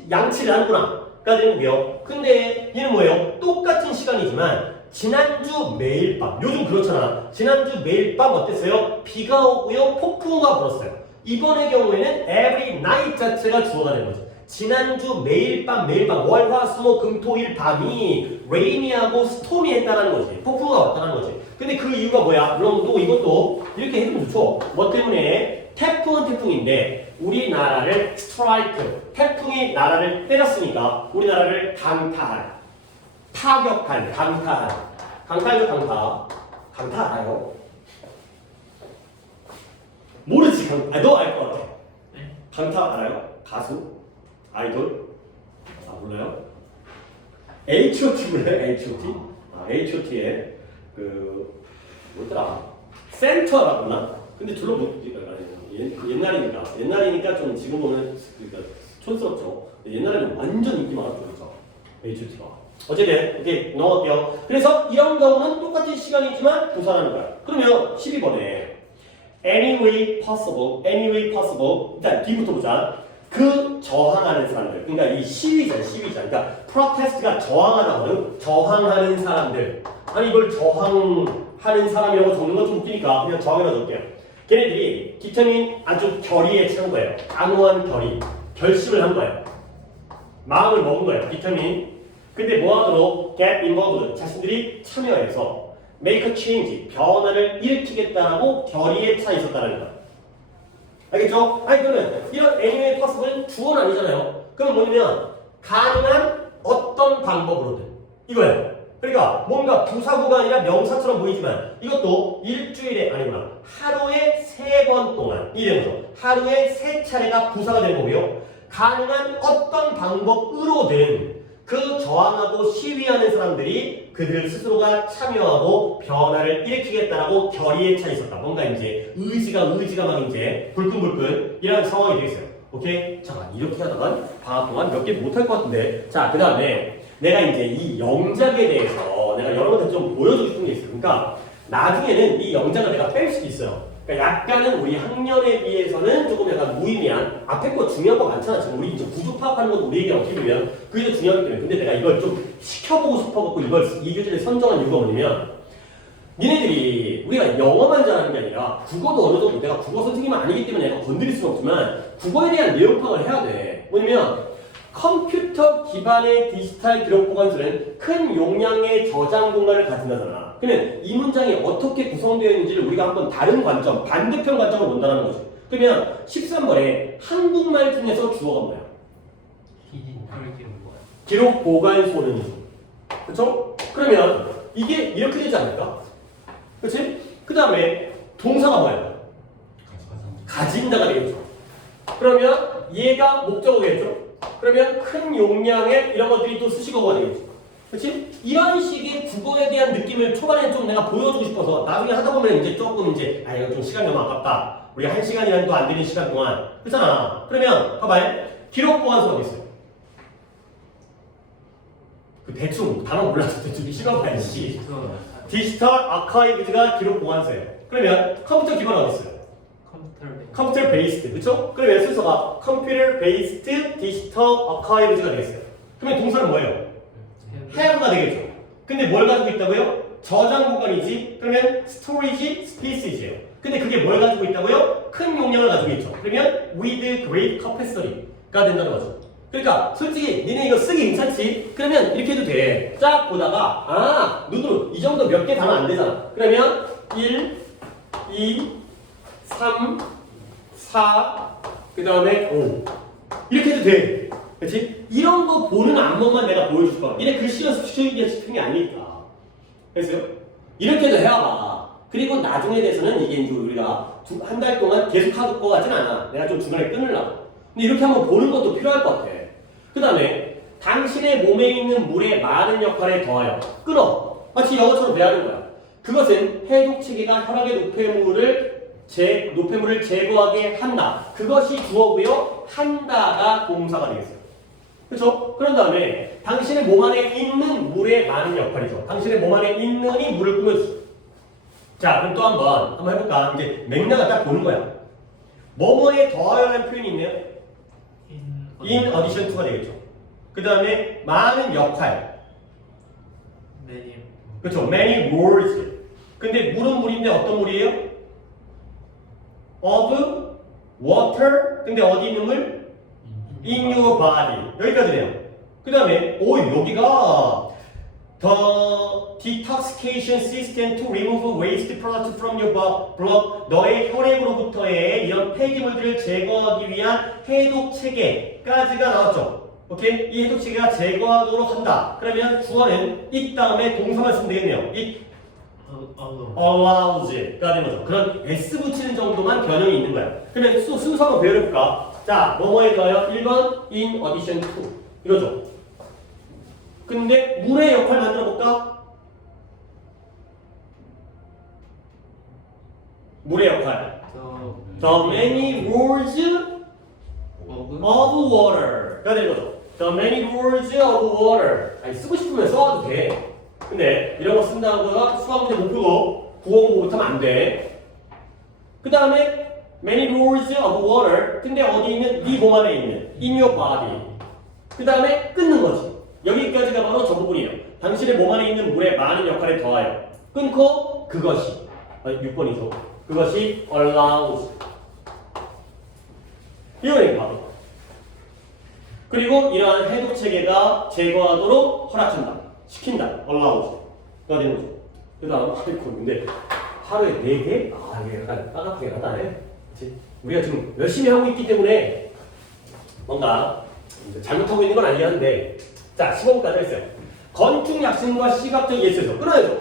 양치를 하는구나. 그가 되는 거고요. 근데 얘는 뭐예요? 똑같은 시간이지만 지난주 매일 밤, 요즘 그렇잖아. 지난주 매일 밤 어땠어요? 비가 오고요. 폭풍우가 불었어요. 이번의 경우에는 every night 자체가 주어가 되는 거죠. 지난주 매일 밤, 월, 화, 수, 목, 금, 토, 일 밤이 rainy하고 stormy 했다는 거지. 폭풍우가 왔다는 거지. 근데 그 이유가 뭐야? 물론 또 이것도 이렇게 해주면 좋죠. 뭐 때문에? 태풍은 태풍인데 우리나라를 스트라이크, 태풍이 나라를 때렸으니까 우리나라를 강타할, 타격한, 강타한. 강타이죠, 강타. 강타 알아요? 모르지, 강타. 너 알 것 같아. 강타 알아요? 가수? 아이돌? 아, 몰라요? H.O.T 몰라요? H.O.T? 아, H.O.T의 뭐더라? 센터라구나? 근데 둘로 못, 옛날이니까 좀 지금 보면 그러니까 촌스럽죠. 옛날에는 완전 인기 많았죠, 그렇죠? H.O.T가. 어쨌든 이렇게 넘어갈게요. 그래서 이런 경우는 똑같은 시간이지만 부사하는 거야. 그러면 12번에 any way possible 일단 뒤부터 보자. 그 저항하는 사람들, 그러니까 이 시위자, 그러니까 protest가 저항하는 사람들. 아니 이걸 저항하는 사람이라고 적는 건 좀 웃기니까 그냥 저항이라고 적을게요. 걔네들이 determine 아주 결의에 찬 거예요. 단호한 결심을 한 거예요. 마음을 먹은 거예요. determine. 근데 뭐 하도록 get involved, 자신들이 참여해서 make a change, 변화를 일으키겠다라고 결의에 차 있었다는 거야. 알겠죠? 아니 그러면 이런 anyway possible은 주어는 아니잖아요. 그럼 뭐냐면 가능한 어떤 방법으로든 이거예요. 그러니까 뭔가 부사구가 아니라 명사처럼 보이지만 이것도 일주일에 아니구나 하루에 3번 동안 이런 거죠. 하루에 3차례가 부사가 되는 거고요. 가능한 어떤 방법으로든 그 저항하고 시위하는 사람들이 그들 스스로가 참여하고 변화를 일으키겠다라고 결의에 차 있었다. 뭔가 이제 의지가 막 이제 불끈불끈 이런 상황이 되겠어요. 오케이? 잠깐 이렇게 하다가 방학 동안 몇 개 못할 것 같은데. 자, 그 다음에 내가 이제 이 영작에 대해서 내가 여러분한테 좀 보여주고 싶은 게 있어요. 그러니까 나중에는 이 영작을 내가 뺄 수도 있어요. 그러니까 약간은 우리 학년에 비해서는 조금 약간 무의미한 앞에 거 중요한 거 많잖아. 지금 우리 이제 구조 파악하는 것도 우리 얘기가 어떻게 보면 그게 더 중요하기 때문에. 근데 내가 이걸 좀 시켜보고 싶어갖고 이걸 이 교재를 선정한 이유가 뭐냐면 니네들이 우리가 영어만 잘하는 게 아니라 국어도 어느 정도 내가 국어 선생님은 아니기 때문에 내가 건드릴 수는 없지만 국어에 대한 내용 파악을 해야 돼. 뭐냐면 컴퓨터 기반의 디지털 기록 보관소는 큰 용량의 저장 공간을 가진다잖아. 그러면 이 문장이 어떻게 구성되어 있는지를 우리가 한번 다른 관점, 반대편 관점을 본다는 거지. 그러면 13번에 한국말 중에서 주어가 뭐야? 기록 보관소는. 그렇죠? 그러면 이게 이렇게 되지 않을까? 그렇지? 그 다음에 동사가 뭐야? 가진다가 되겠죠. 그러면 얘가 목적어겠죠. 그러면 큰 용량의 이런 것들이 또 수식어가 되겠죠. 그렇지? 이런 식의 국어에 대한 느낌을 초반에 좀 내가 보여주고 싶어서 나중에 하다 보면 이제 조금 이제 이거 좀 시간이 너무 아깝다. 우리가 1시간이라도 안 되는 시간 동안 그렇잖아. 그러면 봐봐요. 기록 보관소가 있어요. 그 대충 단어 몰라서 대충 시간 봐야지. 디지털 아카이브즈가 기록 보관소예요. 그러면 컴퓨터 기반 어디 있어요? 컴퓨터 베이스드, 그렇죠? 그러면 순서가 컴퓨터 베이스드 디지털 아카이브즈가 되겠어요. 그러면 동사는 뭐예요? have가 되겠죠. 근데 뭘 가지고 있다고요? 저장 공간이지. 그러면 storage spaces예요. 근데 그게 뭘 가지고 있다고요? 큰 용량을 가지고 있죠. 그러면 with great capacity가 된다는 거죠. 그러니까 솔직히 니네 이거 쓰기 괜찮지? 그러면 이렇게 해도 돼. 쫙 보다가 눈으로 이 정도 몇 개 다면 안 되잖아. 그러면 1, 2, 3, 4, 그 다음에 5 이렇게 해도 돼. 그렇지? 이런 거 보는 안목만 내가 보여줄 거야. 니네 글씨 연습시키는 게 아니니까. 됐어요? 이렇게도 해와봐. 그리고 나중에 대해서는 이게 이제 우리가 한 달 동안 계속 할 것 같진 않아. 내가 좀 중간에 끊으려고. 근데 이렇게 한번 보는 것도 필요할 것 같아. 그 다음에 당신의 몸에 있는 물의 많은 역할에 더하여 끊어. 마치 영어처럼 배하는 거야. 그것은 해독 체계가 혈압의 노폐물을 제거하게 한다. 그것이 주어고요. 한다가 동사가 되겠어요. 그렇죠? 그런 다음에 당신의 몸 안에 있는 물의 많은 역할이죠. 당신의 몸 안에 있는이 물을 꾸며주죠. 자, 그럼 또 한번 해볼까? 이제 맥락을 딱 보는 거야. 뭐뭐에 더하여라는 표현이 있네요. in addition to가 되겠죠. 그 다음에 많은 역할. 그렇죠. many words. 근데 물은 물인데 어떤 물이에요? of water. 근데 어디 있는 물? in your body. 여기까지네요. 그 다음에 여기가 the detoxification system to remove waste products from your blood. 너의 혈액으로부터의 이런 폐기물들을 제거하기 위한 해독 체계까지가 나왔죠. 오케이? 이 해독 체계가 제거하도록 한다. 그러면 주어는 이 다음에 동사만 쓰면 되겠네요. it allows가 되는 거죠. 그런 s 붙이는 정도만 변형이 있는 거야. 그러면 순서 한번 배워볼까? 자, 뭐뭐에 더하여 1번 in addition to 이거죠. 근데 물의 역할 만들어 볼까? 물의 역할. The many words of water가 되는 거죠. The many words of water. 아니, 쓰고 싶으면 써도 돼. 근데 이런 거 쓴다고 수학 문제 못 풀고 국어 공부 못하면 안 돼. 그 다음에 many words of water. 근데 어디 있는? 네 몸 안에 있는 in your body. 그 다음에 끊는 거지. 여기까지가 바로 저 부분이에요. 당신의 몸 안에 있는 물의 많은 역할에 더하여 끊고 그것이 6번이죠. 그것이 allows. 이거는 바로. 그리고 이러한 해독 체계가 제거하도록 허락한다. 시킨다. allows가 되는 거죠. 그 다음 근데 하루에 4개? 이게 약간 빠같게 하다네. 그치? 우리가 지금 열심히 하고 있기 때문에 뭔가 잘못하고 있는 건 아니긴 한데 자, 15분까지 했어요. 건축 양식과 시각적 예시에서 끊어야죠.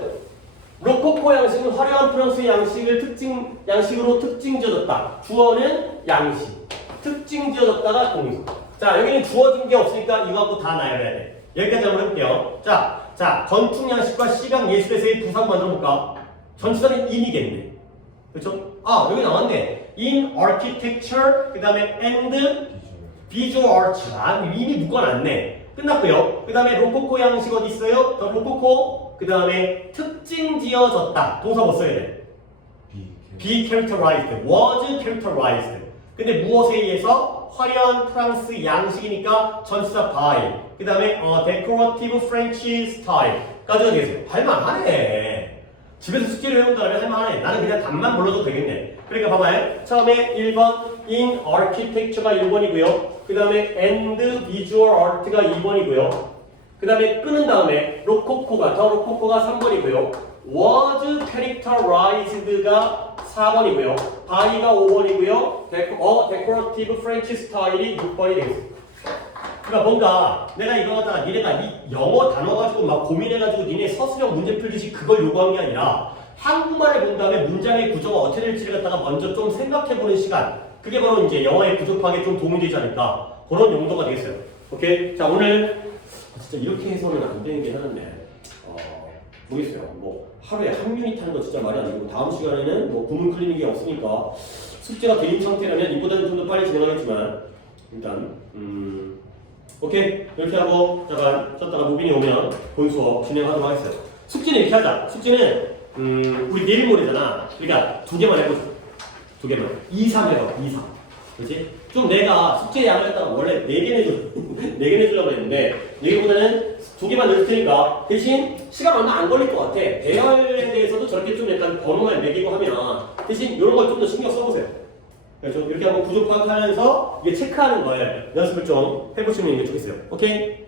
로코코 양식은 화려한 프랑스 양식으로 특징 지어졌다. 주어는 양식. 특징 지어졌다가 동사. 자, 여기는 주어진 게 없으니까 이거 갖고 다 나열해야 돼. 여기까지 한번 해볼게요. 자, 건축 양식과 시각 예술에서의 부사구 만들어 볼까? 전치사는 in이겠네. 그렇죠? 여기 나왔네. in architecture, 그 다음에 and visual arts. 이미 묶어놨네. 끝났고요. 그 다음에 로코코 양식 어디 있어요? 더 로코코. 그 다음에 특징 지어졌다. 동사 뭐 써야 돼? be characterized. was characterized. 근데 무엇에 의해서? 화려한 프랑스 양식이니까 전치사 by. 그 다음에 decorative French style까지가 되겠어요. 할만하네. 집에서 숙제를 해온다면 할만하네. 나는 그냥 답만 불러도 되겠네. 그러니까 봐봐요. 처음에 1번 in architecture가 1번이고요. 그 다음에 and visual art가 2번이고요. 그 다음에 끊은 다음에 로코코가 3번이고요. was characterized가 4번이고요. by가 5번이고요. decorative French style이 6번이 되겠습니다. 그러니까 뭔가 내가 이거 갖다가 니네가 이 영어 단어 가지고 막 고민해가지고 니네 서술형 문제 풀듯이 그걸 요구한 게 아니라 한국말을 본 다음에 문장의 구조가 어떻게 될지를 갖다가 먼저 좀 생각해보는 시간. 그게 바로 이제 영어의 부족하게 좀 도움이 되지 않을까. 그런 용도가 되겠어요. 오케이? 자, 오늘 진짜 이렇게 해서는 안 되는 게 하는데 모르겠어요. 뭐 하루에 한 유닛 하는 거 진짜 말이 안 되고 다음 시간에는 뭐 구문 클리닉이 없으니까 숙제가 개인 상태라면 이보다는 좀 더 빨리 진행하겠지만 일단 오케이? 이렇게 하고 잠깐 쉬었다가 무빈이 오면 본 수업 진행하도록 하겠어요. 숙제는 이렇게 하자. 숙제는 우리 내일 모레잖아. 그러니까 2개만 해보자. 2개만. 2, 3 해봐. 2, 3. 그렇지? 좀 내가 숙제 양을 했다가 원래 4개 내줘 4개 내주려고 했는데 4개보다는 2개만 넣을 테니까 대신 시간 얼마 안 걸릴 것 같아. 대열에 대해서도 저렇게 좀 약간 번호만 매기고 하면 대신 이런 걸 좀 더 신경 써보세요. 그래서 이렇게 한번 구조 파악하면서 이게 체크하는 거예요. 연습을 좀 해보시면 좋겠어요. 오케이?